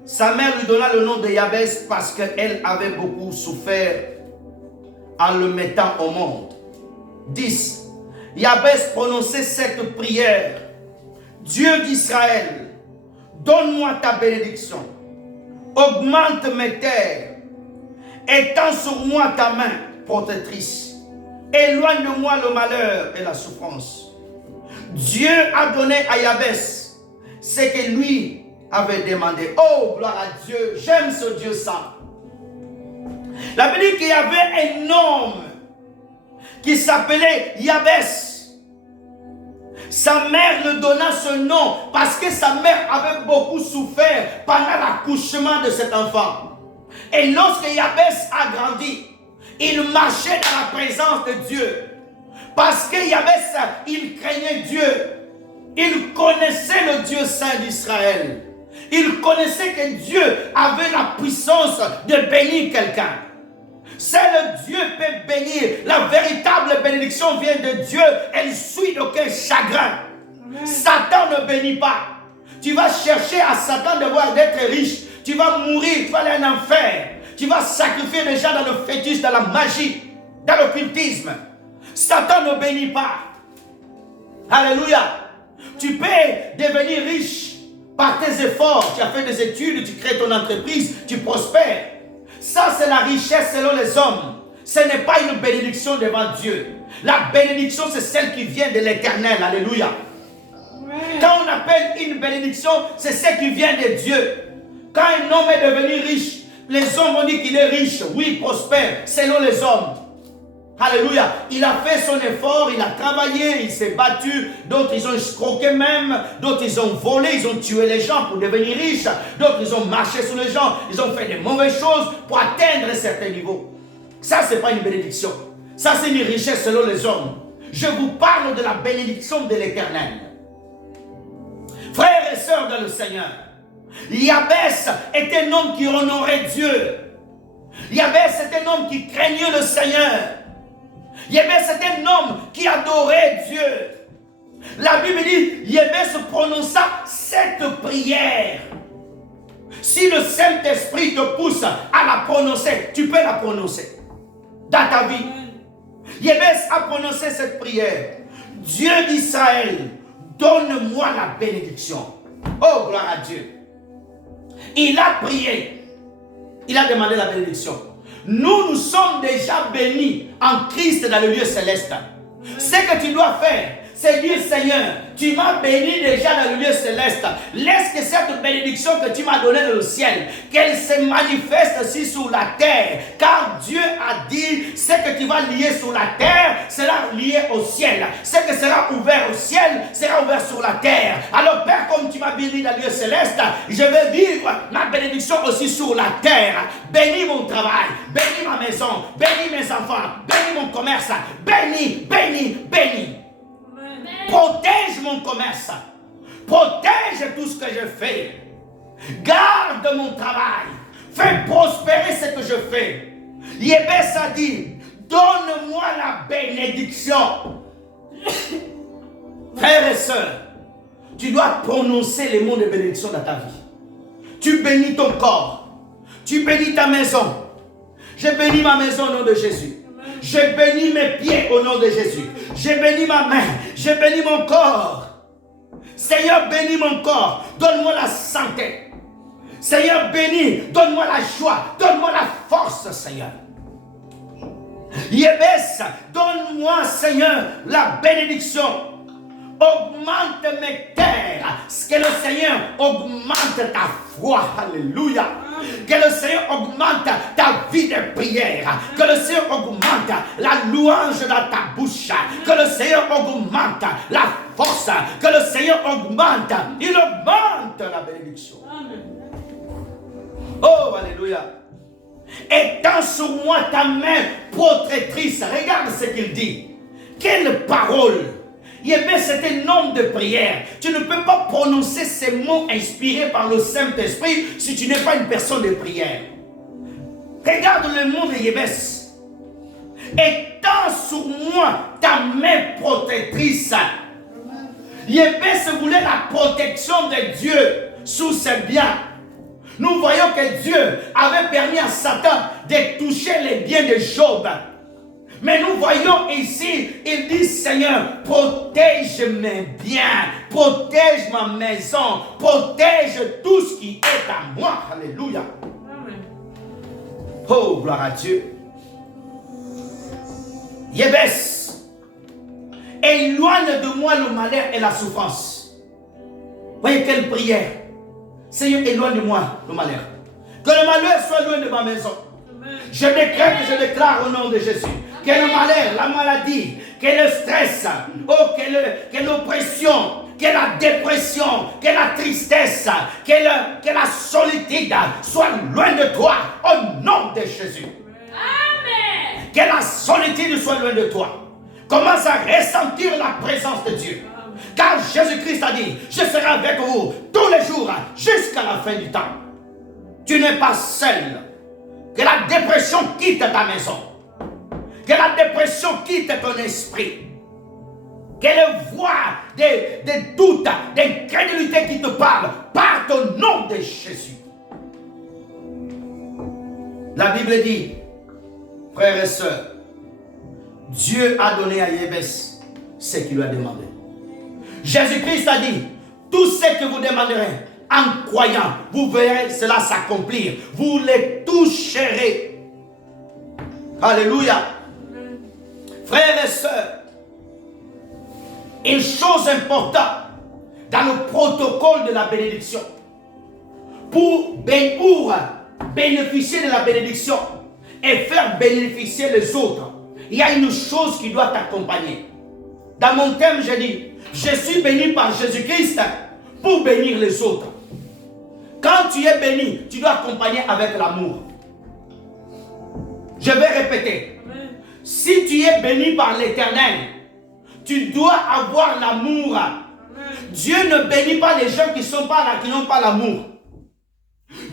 Sa mère lui donna le nom de Yabès parce qu'elle avait beaucoup souffert en le mettant au monde. 10. Yabès prononçait cette prière. Dieu d'Israël, donne-moi ta bénédiction. Augmente mes terres. Étends sur moi ta main protectrice. Éloigne de moi le malheur et la souffrance. Dieu a donné à Yabès ce que lui avait demandé. Oh, gloire à Dieu. J'aime ce Dieu saint. La Bible dit qu'il y avait un homme qui s'appelait Yabès. Sa mère lui donna ce nom parce que sa mère avait beaucoup souffert pendant l'accouchement de cet enfant. Et lorsque Yabès a grandi, il marchait dans la présence de Dieu. Parce qu'il y avait ça, il craignait Dieu. Il connaissait le Dieu saint d'Israël. Il connaissait que Dieu avait la puissance de bénir quelqu'un. Seul Dieu peut bénir. La véritable bénédiction vient de Dieu. Elle suit d'aucun chagrin. Amen. Satan ne bénit pas. Tu vas chercher à Satan d'être riche. Tu vas mourir, tu vas aller en enfer. Tu vas sacrifier les gens dans le fétiche, dans la magie, dans l'occultisme. Satan ne bénit pas. Alléluia. Tu peux devenir riche par tes efforts. Tu as fait des études, tu crées ton entreprise, tu prospères. Ça, c'est la richesse selon les hommes. Ce n'est pas une bénédiction devant Dieu. La bénédiction, c'est celle qui vient de l'Éternel. Alléluia. Quand on appelle une bénédiction, c'est ce qui vient de Dieu. Quand un homme est devenu riche, les hommes vont dire qu'il est riche. Oui, prospère, selon les hommes. Alléluia. Il a fait son effort, il a travaillé, il s'est battu. D'autres, ils ont escroqué même. D'autres, ils ont volé, ils ont tué les gens pour devenir riches. D'autres, ils ont marché sur les gens. Ils ont fait de mauvaises choses pour atteindre un certain niveau. Ça, ce n'est pas une bénédiction. Ça, c'est une richesse selon les hommes. Je vous parle de la bénédiction de l'Éternel. Frères et sœurs dans le Seigneur, Jabès est un homme qui honorait Dieu. Jabès est un homme qui craignait le Seigneur. Jabès est un homme qui adorait Dieu. La Bible dit, Jabès prononça cette prière. Si le Saint-Esprit te pousse à la prononcer, tu peux la prononcer dans ta vie. Jabès a prononcé cette prière. Dieu d'Israël, donne-moi la bénédiction. Oh, gloire à Dieu. Il a prié. Il a demandé la bénédiction. Nous sommes déjà bénis en Christ dans le lieu céleste. Ce que tu dois faire, c'est dire, Seigneur, tu m'as béni déjà dans le lieu céleste. Laisse que cette bénédiction que tu m'as donnée dans le ciel, qu'elle se manifeste aussi sur la terre. Car Dieu a dit, ce que tu vas lier sur la terre sera lié au ciel. Ce que sera ouvert au ciel sera ouvert sur la terre. Alors Père, comme tu m'as béni dans le lieu céleste, je vais vivre ma bénédiction aussi sur la terre. Bénis mon travail, bénis ma maison, bénis mes enfants, bénis mon commerce, bénis, bénis, bénis. Protège mon commerce. Protège tout ce que je fais. Garde mon travail. Fais prospérer ce que je fais. Jabès a dit, donne-moi la bénédiction. Frères et sœurs, tu dois prononcer les mots de bénédiction dans ta vie. Tu bénis ton corps. Tu bénis ta maison. Je bénis ma maison au nom de Jésus. Je bénis mes pieds au nom de Jésus. Je bénis ma main. Je bénis mon corps. Seigneur, bénis mon corps. Donne-moi la santé. Seigneur, bénis. Donne-moi la joie. Donne-moi la force, Seigneur. Jabès, donne-moi, Seigneur, la bénédiction. Augmente mes terres. Que le Seigneur augmente ta foi. Alléluia. Que le Seigneur augmente ta vie de prière. Que le Seigneur augmente la louange dans ta bouche. Que le Seigneur augmente la force. Que le Seigneur augmente. Il augmente la bénédiction. Oh, alléluia. Étends sur moi ta main protectrice. Regarde ce qu'il dit. Quelle parole. Jabès, c'est un homme de prière. Tu ne peux pas prononcer ces mots inspirés par le Saint-Esprit si tu n'es pas une personne de prière. Regarde le mot de Jabès. Étends sur moi ta main protectrice. Jabès voulait la protection de Dieu sur ses biens. Nous voyons que Dieu avait permis à Satan de toucher les biens de Job. Mais nous voyons ici, il dit, Seigneur, protège mes biens, protège ma maison, protège tout ce qui est à moi. Alléluia. Amen. Oh, gloire à Dieu. Jabès, éloigne de moi le malheur et la souffrance. Voyez quelle prière. Seigneur, éloigne de moi le malheur. Que le malheur soit loin de ma maison. Je décrète et je déclare au nom de Jésus que le malheur, la maladie, que le stress, que l'oppression, que la dépression, que la tristesse, que la solitude soit loin de toi au nom de Jésus. Amen. Que la solitude soit loin de toi. Commence à ressentir la présence de Dieu. Car Jésus-Christ a dit, je serai avec vous tous les jours jusqu'à la fin du temps. Tu n'es pas seul. Que la dépression quitte ta maison. Que la dépression quitte ton esprit. Que les voix de doute, d'incrédulité qui te parlent partent au nom de Jésus. La Bible dit, frères et sœurs, Dieu a donné à Jabès ce qu'il lui a demandé. Jésus-Christ a dit, tout ce que vous demanderez en croyant, vous verrez cela s'accomplir. Vous les toucherez. Alléluia. Frères et sœurs, une chose importante dans le protocole de la bénédiction, pour bénéficier de la bénédiction et faire bénéficier les autres, il y a une chose qui doit t'accompagner. Dans mon thème, j'ai dit, je suis béni par Jésus-Christ pour bénir les autres. Quand tu es béni, tu dois accompagner avec l'amour. Je vais répéter. Amen. Si tu es béni par l'Éternel, tu dois avoir l'amour. Dieu ne bénit pas les gens qui sont pas là, qui n'ont pas l'amour.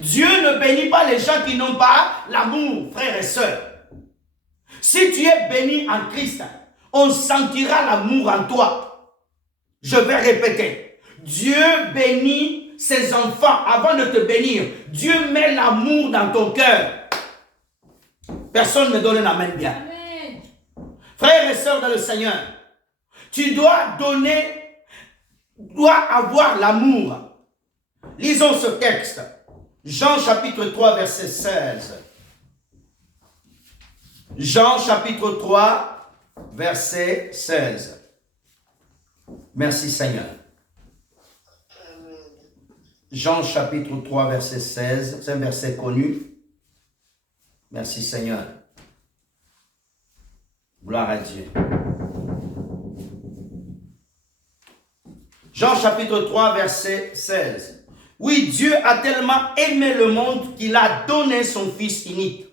Dieu ne bénit pas les gens qui n'ont pas l'amour, frères et sœurs. Si tu es béni en Christ, on sentira l'amour en toi. Je vais répéter. Dieu bénit ses enfants avant de te bénir. Dieu met l'amour dans ton cœur. Personne ne donne un amen bien. Amen. Frères et sœurs dans le Seigneur, tu dois avoir l'amour. Lisons ce texte. Jean chapitre 3 verset 16. Jean chapitre 3 verset 16. Merci Seigneur. Jean chapitre 3 verset 16. C'est un verset connu. Merci Seigneur. Gloire à Dieu. Jean chapitre 3 verset 16. Oui, Dieu a tellement aimé le monde qu'il a donné son Fils unique.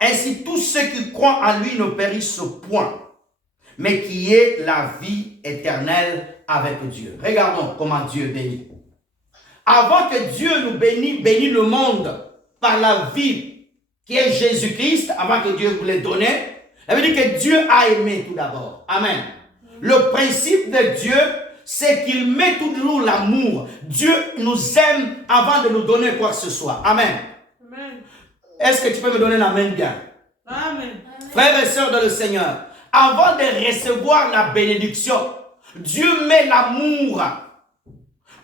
Ainsi, tous ceux qui croient en lui ne périssent point, mais qui aient la vie éternelle avec Dieu. Regardons comment Dieu bénit. Avant que Dieu nous bénit le monde par la vie qui est Jésus-Christ, avant que Dieu vous l'ait donné, ça veut dire que Dieu a aimé tout d'abord. Amen. Le principe de Dieu, c'est qu'il met toujours l'amour. Dieu nous aime avant de nous donner quoi que ce soit. Amen. Amen. Est-ce que tu peux me donner la main bien? Amen. Frères et sœurs dans le Seigneur, avant de recevoir la bénédiction, Dieu met l'amour.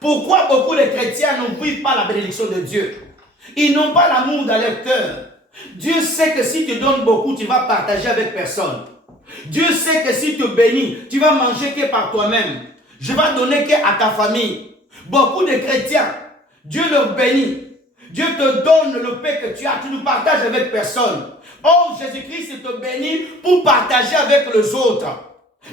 Pourquoi beaucoup de chrétiens ne vivent pas la bénédiction de Dieu? Ils n'ont pas l'amour dans leur cœur. Dieu sait que si tu donnes beaucoup, tu vas partager avec personne. Dieu sait que si tu bénis, tu vas manger que par toi-même. Je vais donner qu'à ta famille. Beaucoup de chrétiens, Dieu leur bénit. Dieu te donne le paix que tu as, tu ne partages avec personne. Oh, Jésus-Christ te bénit pour partager avec les autres.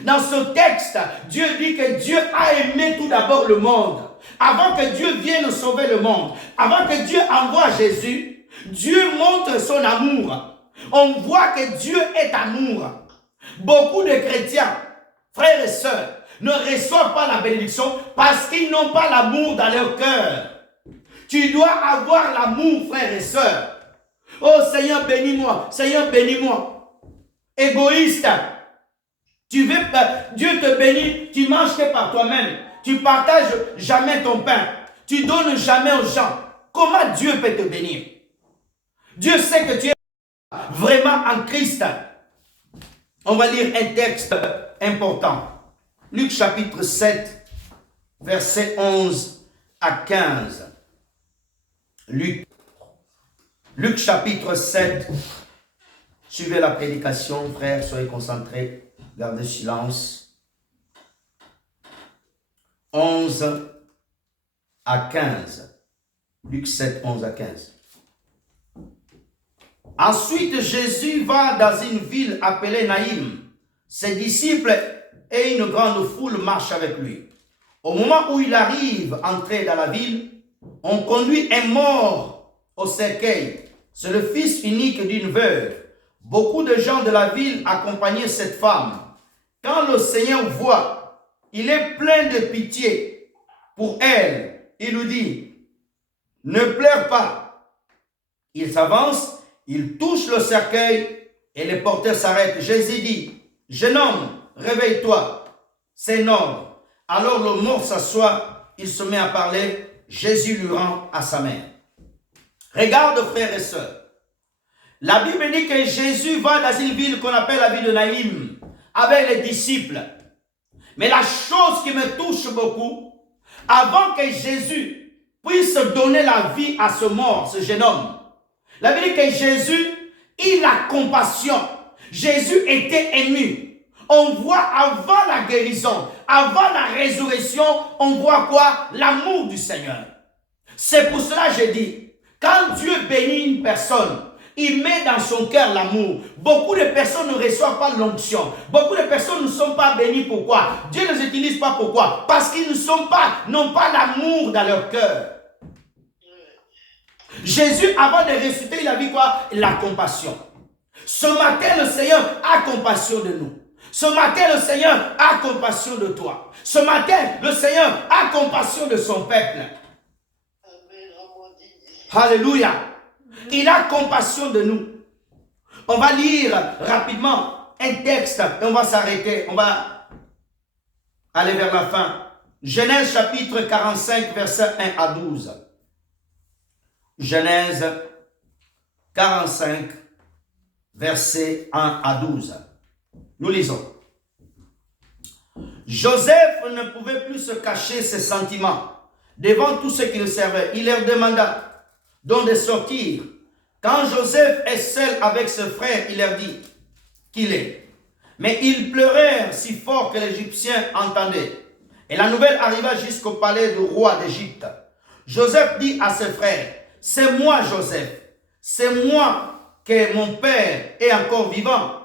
Dans ce texte, Dieu dit que Dieu a aimé tout d'abord le monde. Avant que Dieu vienne sauver le monde, avant que Dieu envoie Jésus, Dieu montre son amour. On voit que Dieu est amour. Beaucoup de chrétiens, frères et sœurs, ne reçoivent pas la bénédiction parce qu'ils n'ont pas l'amour dans leur cœur. Tu dois avoir l'amour, frères et sœurs. Oh Seigneur, bénis-moi. Seigneur, bénis-moi. Égoïste. Dieu te bénit, tu manges que par toi-même. Tu partages jamais ton pain. Tu donnes jamais aux gens. Comment Dieu peut te bénir? Dieu sait que tu es vraiment en Christ. On va lire un texte important. Luc chapitre 7, versets 11 à 15. Luc chapitre 7. Suivez la prédication, frères, soyez concentrés. Gardez silence. 11 à 15. Luc 7, 11 à 15. Ensuite, Jésus va dans une ville appelée Naïm. Ses disciples et une grande foule marchent avec lui. Au moment où il arrive, entré dans la ville, on conduit un mort au cercueil. C'est le fils unique d'une veuve. Beaucoup de gens de la ville accompagnaient cette femme. Quand le Seigneur voit, il est plein de pitié pour elle. Il lui dit, ne pleure pas. Il s'avance, il touche le cercueil et les porteurs s'arrêtent. Jésus dit, jeune homme, réveille-toi. C'est énorme. Alors le mort s'assoit, il se met à parler. Jésus lui rend à sa mère. Regarde, frères et sœurs. La Bible dit que Jésus va dans une ville qu'on appelle la ville de Naïm avec les disciples. Mais la chose qui me touche beaucoup, avant que Jésus puisse donner la vie à ce mort, ce jeune homme. La Bible dit que Jésus, il a compassion. Jésus était ému. On voit avant la guérison, avant la résurrection, on voit quoi? L'amour du Seigneur. C'est pour cela que je dis, quand Dieu bénit une personne, il met dans son cœur l'amour. Beaucoup de personnes ne reçoivent pas l'onction. Beaucoup de personnes ne sont pas bénies. Pourquoi? Dieu ne les utilise pas. Pourquoi? Parce qu'ils n'ont pas l'amour dans leur cœur. Jésus, avant de ressusciter, il a vu quoi? La compassion. Ce matin, le Seigneur a compassion de nous. Ce matin, le Seigneur a compassion de toi. Ce matin, le Seigneur a compassion de son peuple. Alléluia. Il a compassion de nous. On va lire rapidement un texte et on va s'arrêter. On va aller vers la fin. Genèse chapitre 45, versets 1 à 12. Genèse 45, versets 1 à 12. Nous lisons. Joseph ne pouvait plus se cacher ses sentiments devant tous ceux qui le servaient. Il leur demanda donc de sortir. Quand Joseph est seul avec ses frères, il leur dit qu'il est. Mais ils pleurèrent si fort que l'Égyptien entendait. Et la nouvelle arriva jusqu'au palais du roi d'Égypte. Joseph dit à ses frères, c'est moi Joseph, c'est moi que mon père est encore vivant.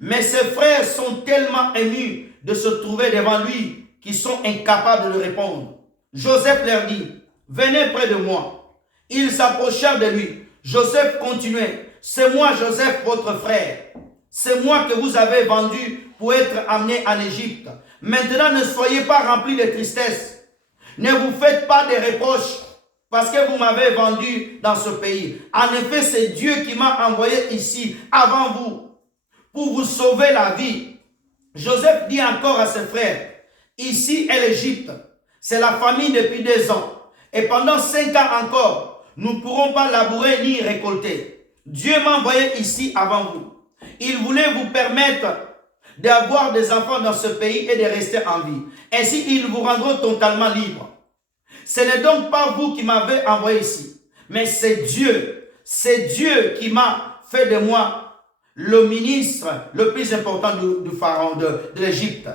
Mais ses frères sont tellement émus de se trouver devant lui qu'ils sont incapables de répondre. Joseph leur dit, venez près de moi. Ils s'approchèrent de lui. Joseph continuait, c'est moi Joseph votre frère. C'est moi que vous avez vendu pour être amené en Égypte. Maintenant ne soyez pas remplis de tristesse. Ne vous faites pas de reproches parce que vous m'avez vendu dans ce pays. En effet, c'est Dieu qui m'a envoyé ici avant vous pour vous sauver la vie. Joseph dit encore à ses frères, ici est l'Égypte. C'est la famine depuis 2 ans. Et pendant 5 ans encore, nous ne pourrons pas labourer ni récolter. Dieu m'a envoyé ici avant vous. Il voulait vous permettre d'avoir des enfants dans ce pays et de rester en vie. Ainsi, ils vous rendront totalement libres. Ce n'est donc pas vous qui m'avez envoyé ici, mais c'est Dieu. C'est Dieu qui m'a fait de moi le ministre le plus important du pharaon de l'Égypte,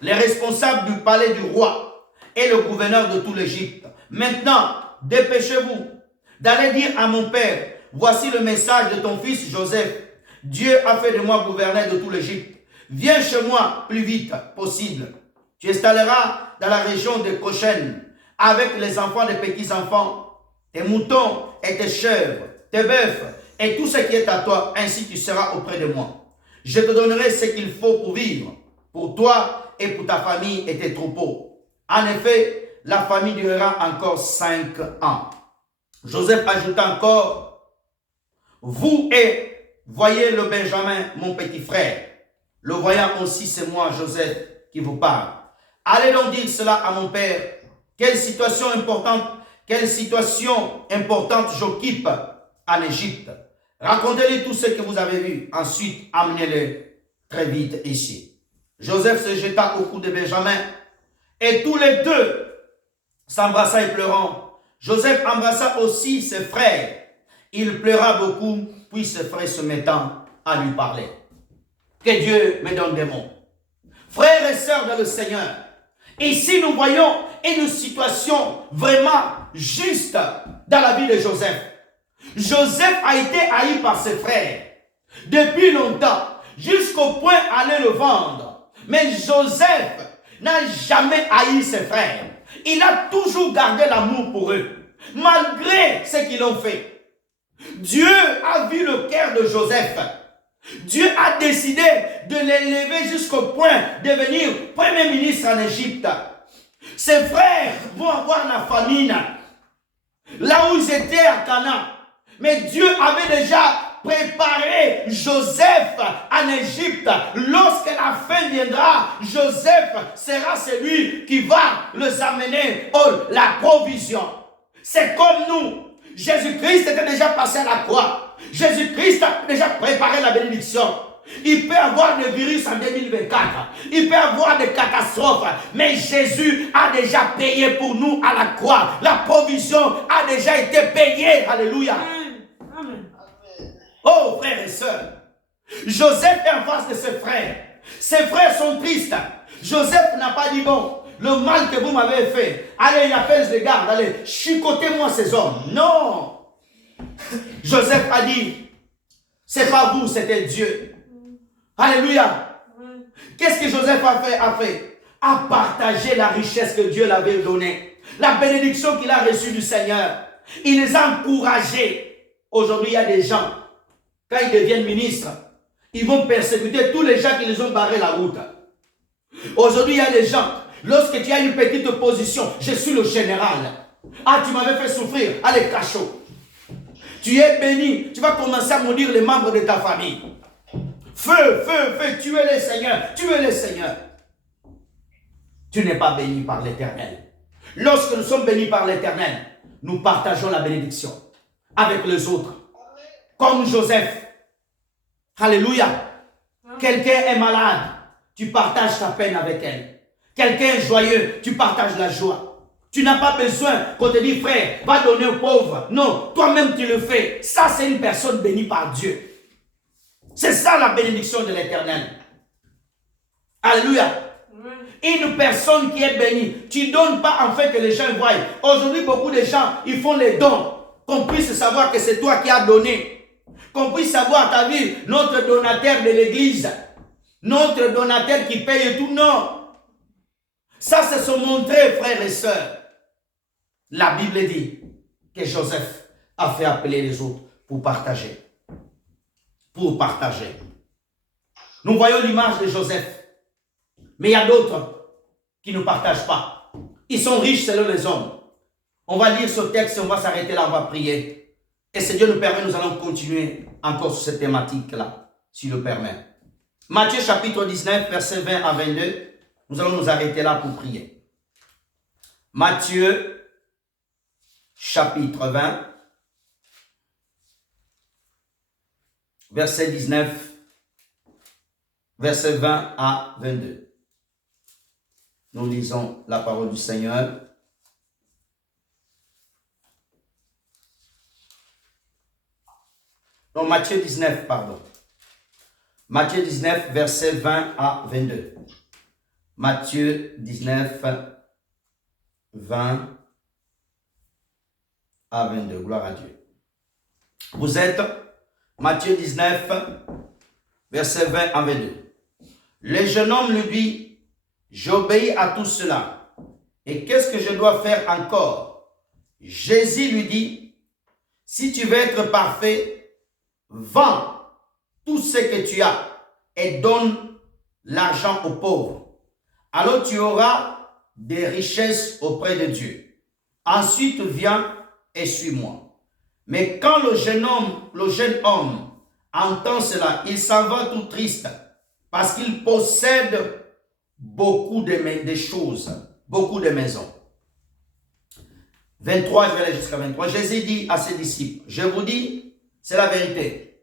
les responsables du palais du roi et le gouverneur de tout l'Égypte. Maintenant, dépêchez-vous d'aller dire à mon père, voici le message de ton fils Joseph. Dieu a fait de moi gouverneur de tout l'Égypte. Viens chez moi plus vite possible. Tu installeras dans la région de Goshen avec les enfants des petits-enfants, tes moutons et tes chèvres, tes bœufs et tout ce qui est à toi. Ainsi tu seras auprès de moi. Je te donnerai ce qu'il faut pour vivre, pour toi et pour ta famille et tes troupeaux. En effet, la famille durera encore 5 ans. Joseph ajouta encore, vous voyez le Benjamin, mon petit frère. Le voyant aussi, c'est moi, Joseph, qui vous parle. Allez donc dire cela à mon père. Quelle situation importante j'occupe en Égypte. Racontez-lui tout ce que vous avez vu. Ensuite, amenez-le très vite ici. Joseph se jeta au cou de Benjamin et tous les deux s'embrassa et pleurant. Joseph embrassa aussi ses frères. Il pleura beaucoup, puis ses frères se mettant à lui parler. Que Dieu me donne des mots. Frères et sœurs dans le Seigneur, ici nous voyons une situation vraiment juste dans la vie de Joseph. Joseph a été haï par ses frères depuis longtemps, jusqu'au point d'aller le vendre. Mais Joseph n'a jamais haï ses frères. Il a toujours gardé l'amour pour eux, malgré ce qu'ils ont fait. Dieu a vu le cœur de Joseph. Dieu a décidé de l'élever jusqu'au point de devenir premier ministre en Égypte. Ses frères vont avoir la famine, là où ils étaient à Canaan. Mais Dieu avait déjà préparé Joseph en Égypte. Lorsque la fin viendra, Joseph sera celui qui va les amener la provision. C'est comme nous. Jésus-Christ était déjà passé à la croix. Jésus-Christ a déjà préparé la bénédiction. Il peut y avoir des virus en 2024. Il peut y avoir des catastrophes. Mais Jésus a déjà payé pour nous à la croix. La provision a déjà été payée. Alléluia. Amen. Oh, frères et sœurs. Joseph est en face de ses frères. Ses frères sont tristes. Joseph n'a pas dit, bon, le mal que vous m'avez fait, allez, il appelle les gardes, allez, chicotez-moi ces hommes. Non. Joseph a dit, c'est pas vous, c'était Dieu. Alléluia. Qu'est-ce que Joseph a fait? A partagé la richesse que Dieu l'avait donnée. La bénédiction qu'il a reçue du Seigneur. Il les a encouragés. Aujourd'hui, il y a des gens, quand ils deviennent ministres, ils vont persécuter tous les gens qui les ont barré la route. Aujourd'hui, il y a des gens, lorsque tu as une petite position, je suis le général. Ah, tu m'avais fait souffrir. Allez, cachot. Tu es béni. Tu vas commencer à maudire les membres de ta famille. Feu, feu, feu. Tuez les seigneurs. Tuez les seigneurs. Tu n'es pas béni par l'Éternel. Lorsque nous sommes bénis par l'Éternel, nous partageons la bénédiction avec les autres. Comme Joseph. Alléluia. Quelqu'un est malade, tu partages ta peine avec elle. Quelqu'un est joyeux, tu partages la joie. Tu n'as pas besoin qu'on te dise, frère, va donner aux pauvres. Non, toi-même tu le fais. Ça, c'est une personne bénie par Dieu. C'est ça la bénédiction de l'Éternel. Alléluia. Une personne qui est bénie, tu ne donnes pas en fait que les gens voient. Aujourd'hui, beaucoup de gens, ils font les dons. Qu'on puisse savoir que c'est toi qui as donné. Qu'on puisse savoir, ta vie, notre donateur de l'église. Notre donateur qui paye tout. Non. Ça, c'est se montrer, frères et sœurs. La Bible dit que Joseph a fait appeler les autres pour partager. Pour partager. Nous voyons l'image de Joseph. Mais il y a d'autres qui ne partagent pas. Ils sont riches selon les hommes. On va lire ce texte, on va s'arrêter là, on va prier. Et si Dieu nous permet, nous allons continuer encore sur cette thématique-là, s'il le permet. Matthieu chapitre 19, versets 20 à 22. Nous allons nous arrêter là pour prier. Matthieu chapitre 20, verset 19, verset 20 à 22. Nous lisons la parole du Seigneur. Non, Matthieu 19, pardon. Matthieu 19, verset 20 à 22. Matthieu 19, 20 à 22. Gloire à Dieu. Vous êtes Matthieu 19, verset 20 à 22. Le jeune homme lui dit, j'obéis à tout cela. Et qu'est-ce que je dois faire encore? Jésus lui dit, si tu veux être parfait, vends tout ce que tu as et donne l'argent aux pauvres. Alors tu auras des richesses auprès de Dieu. Ensuite, viens et suis-moi. Mais quand le jeune homme entend cela, il s'en va tout triste parce qu'il possède beaucoup de choses, beaucoup de maisons. 23, je vais aller jusqu'à 23. Jésus dit à ses disciples, je vous dis, c'est la vérité.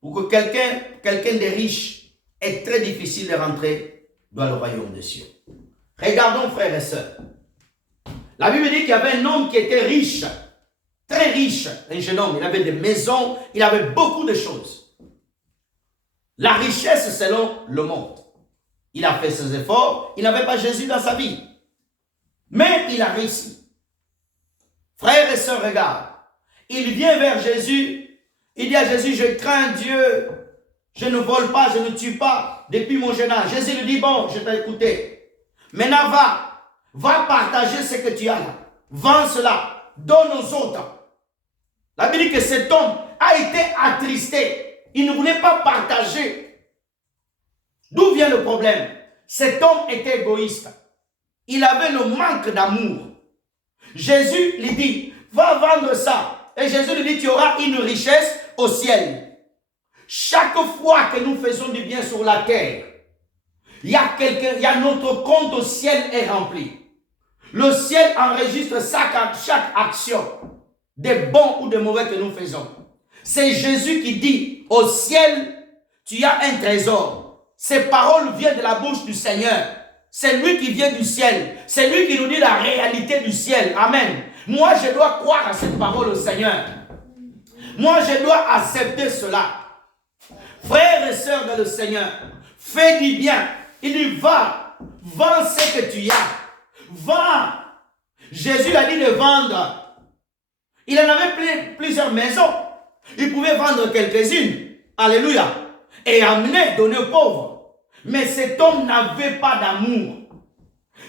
Pour que quelqu'un de riche est très difficile de rentrer dans le royaume des cieux. Regardons, frères et sœurs. La Bible dit qu'il y avait un homme qui était riche, très riche, un jeune homme. Il avait des maisons, il avait beaucoup de choses. La richesse selon le monde. Il a fait ses efforts, il n'avait pas Jésus dans sa vie. Mais il a réussi. Frères et sœurs, regarde. Il vient vers Jésus. Il dit à Jésus, je crains Dieu. Je ne vole pas, je ne tue pas depuis mon jeune âge. Jésus lui dit, bon, je t'ai écouté. Maintenant va partager ce que tu as là. Vends cela, donne aux autres. La Bible dit que cet homme a été attristé. Il ne voulait pas partager. D'où vient le problème? Cet homme était égoïste. Il avait le manque d'amour. Jésus lui dit, va vendre ça. Et Jésus lui dit, tu auras une richesse au ciel. Chaque fois que nous faisons du bien sur la terre, il y a notre compte au ciel est rempli. Le ciel enregistre chaque action, des bons ou des mauvais que nous faisons. C'est Jésus qui dit, au ciel, tu as un trésor. Ces paroles viennent de la bouche du Seigneur. C'est lui qui vient du ciel. C'est lui qui nous dit la réalité du ciel. Amen. Moi, je dois croire à cette parole au Seigneur. Moi, je dois accepter cela. Frères et sœurs dans le Seigneur, fais du bien. Il dit, va, vends ce que tu as. Vends. Jésus a dit de vendre. Il en avait plusieurs maisons. Il pouvait vendre quelques-unes. Alléluia. Et amener, donner aux pauvres. Mais cet homme n'avait pas d'amour.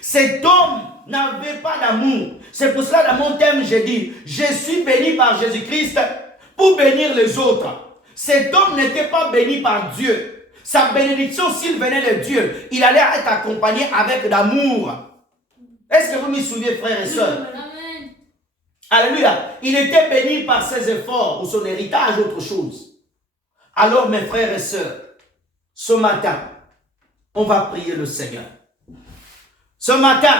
Cet homme n'avait pas d'amour. C'est pour cela, dans mon thème, j'ai dit, je suis béni par Jésus-Christ pour bénir les autres. Cet homme n'était pas béni par Dieu. Sa bénédiction, s'il venait de Dieu, il allait être accompagné avec d'amour. Est-ce que vous m'y souvenez, frères et sœurs? Amen. Alléluia. Il était béni par ses efforts ou son héritage, autre chose. Alors, mes frères et sœurs, ce matin, on va prier le Seigneur. Ce matin,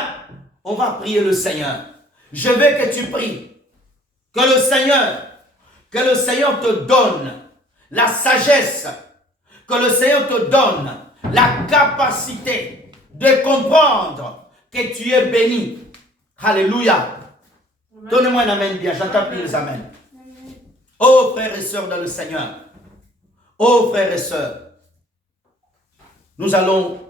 on va prier le Seigneur. Je veux que tu pries. Que le Seigneur te donne la sagesse. Que le Seigneur te donne la capacité de comprendre que tu es béni. Alléluia. Donnez-moi un amen bien. J'entends plus les amens. Oh frères et sœurs dans le Seigneur. Oh frères et sœurs. Nous allons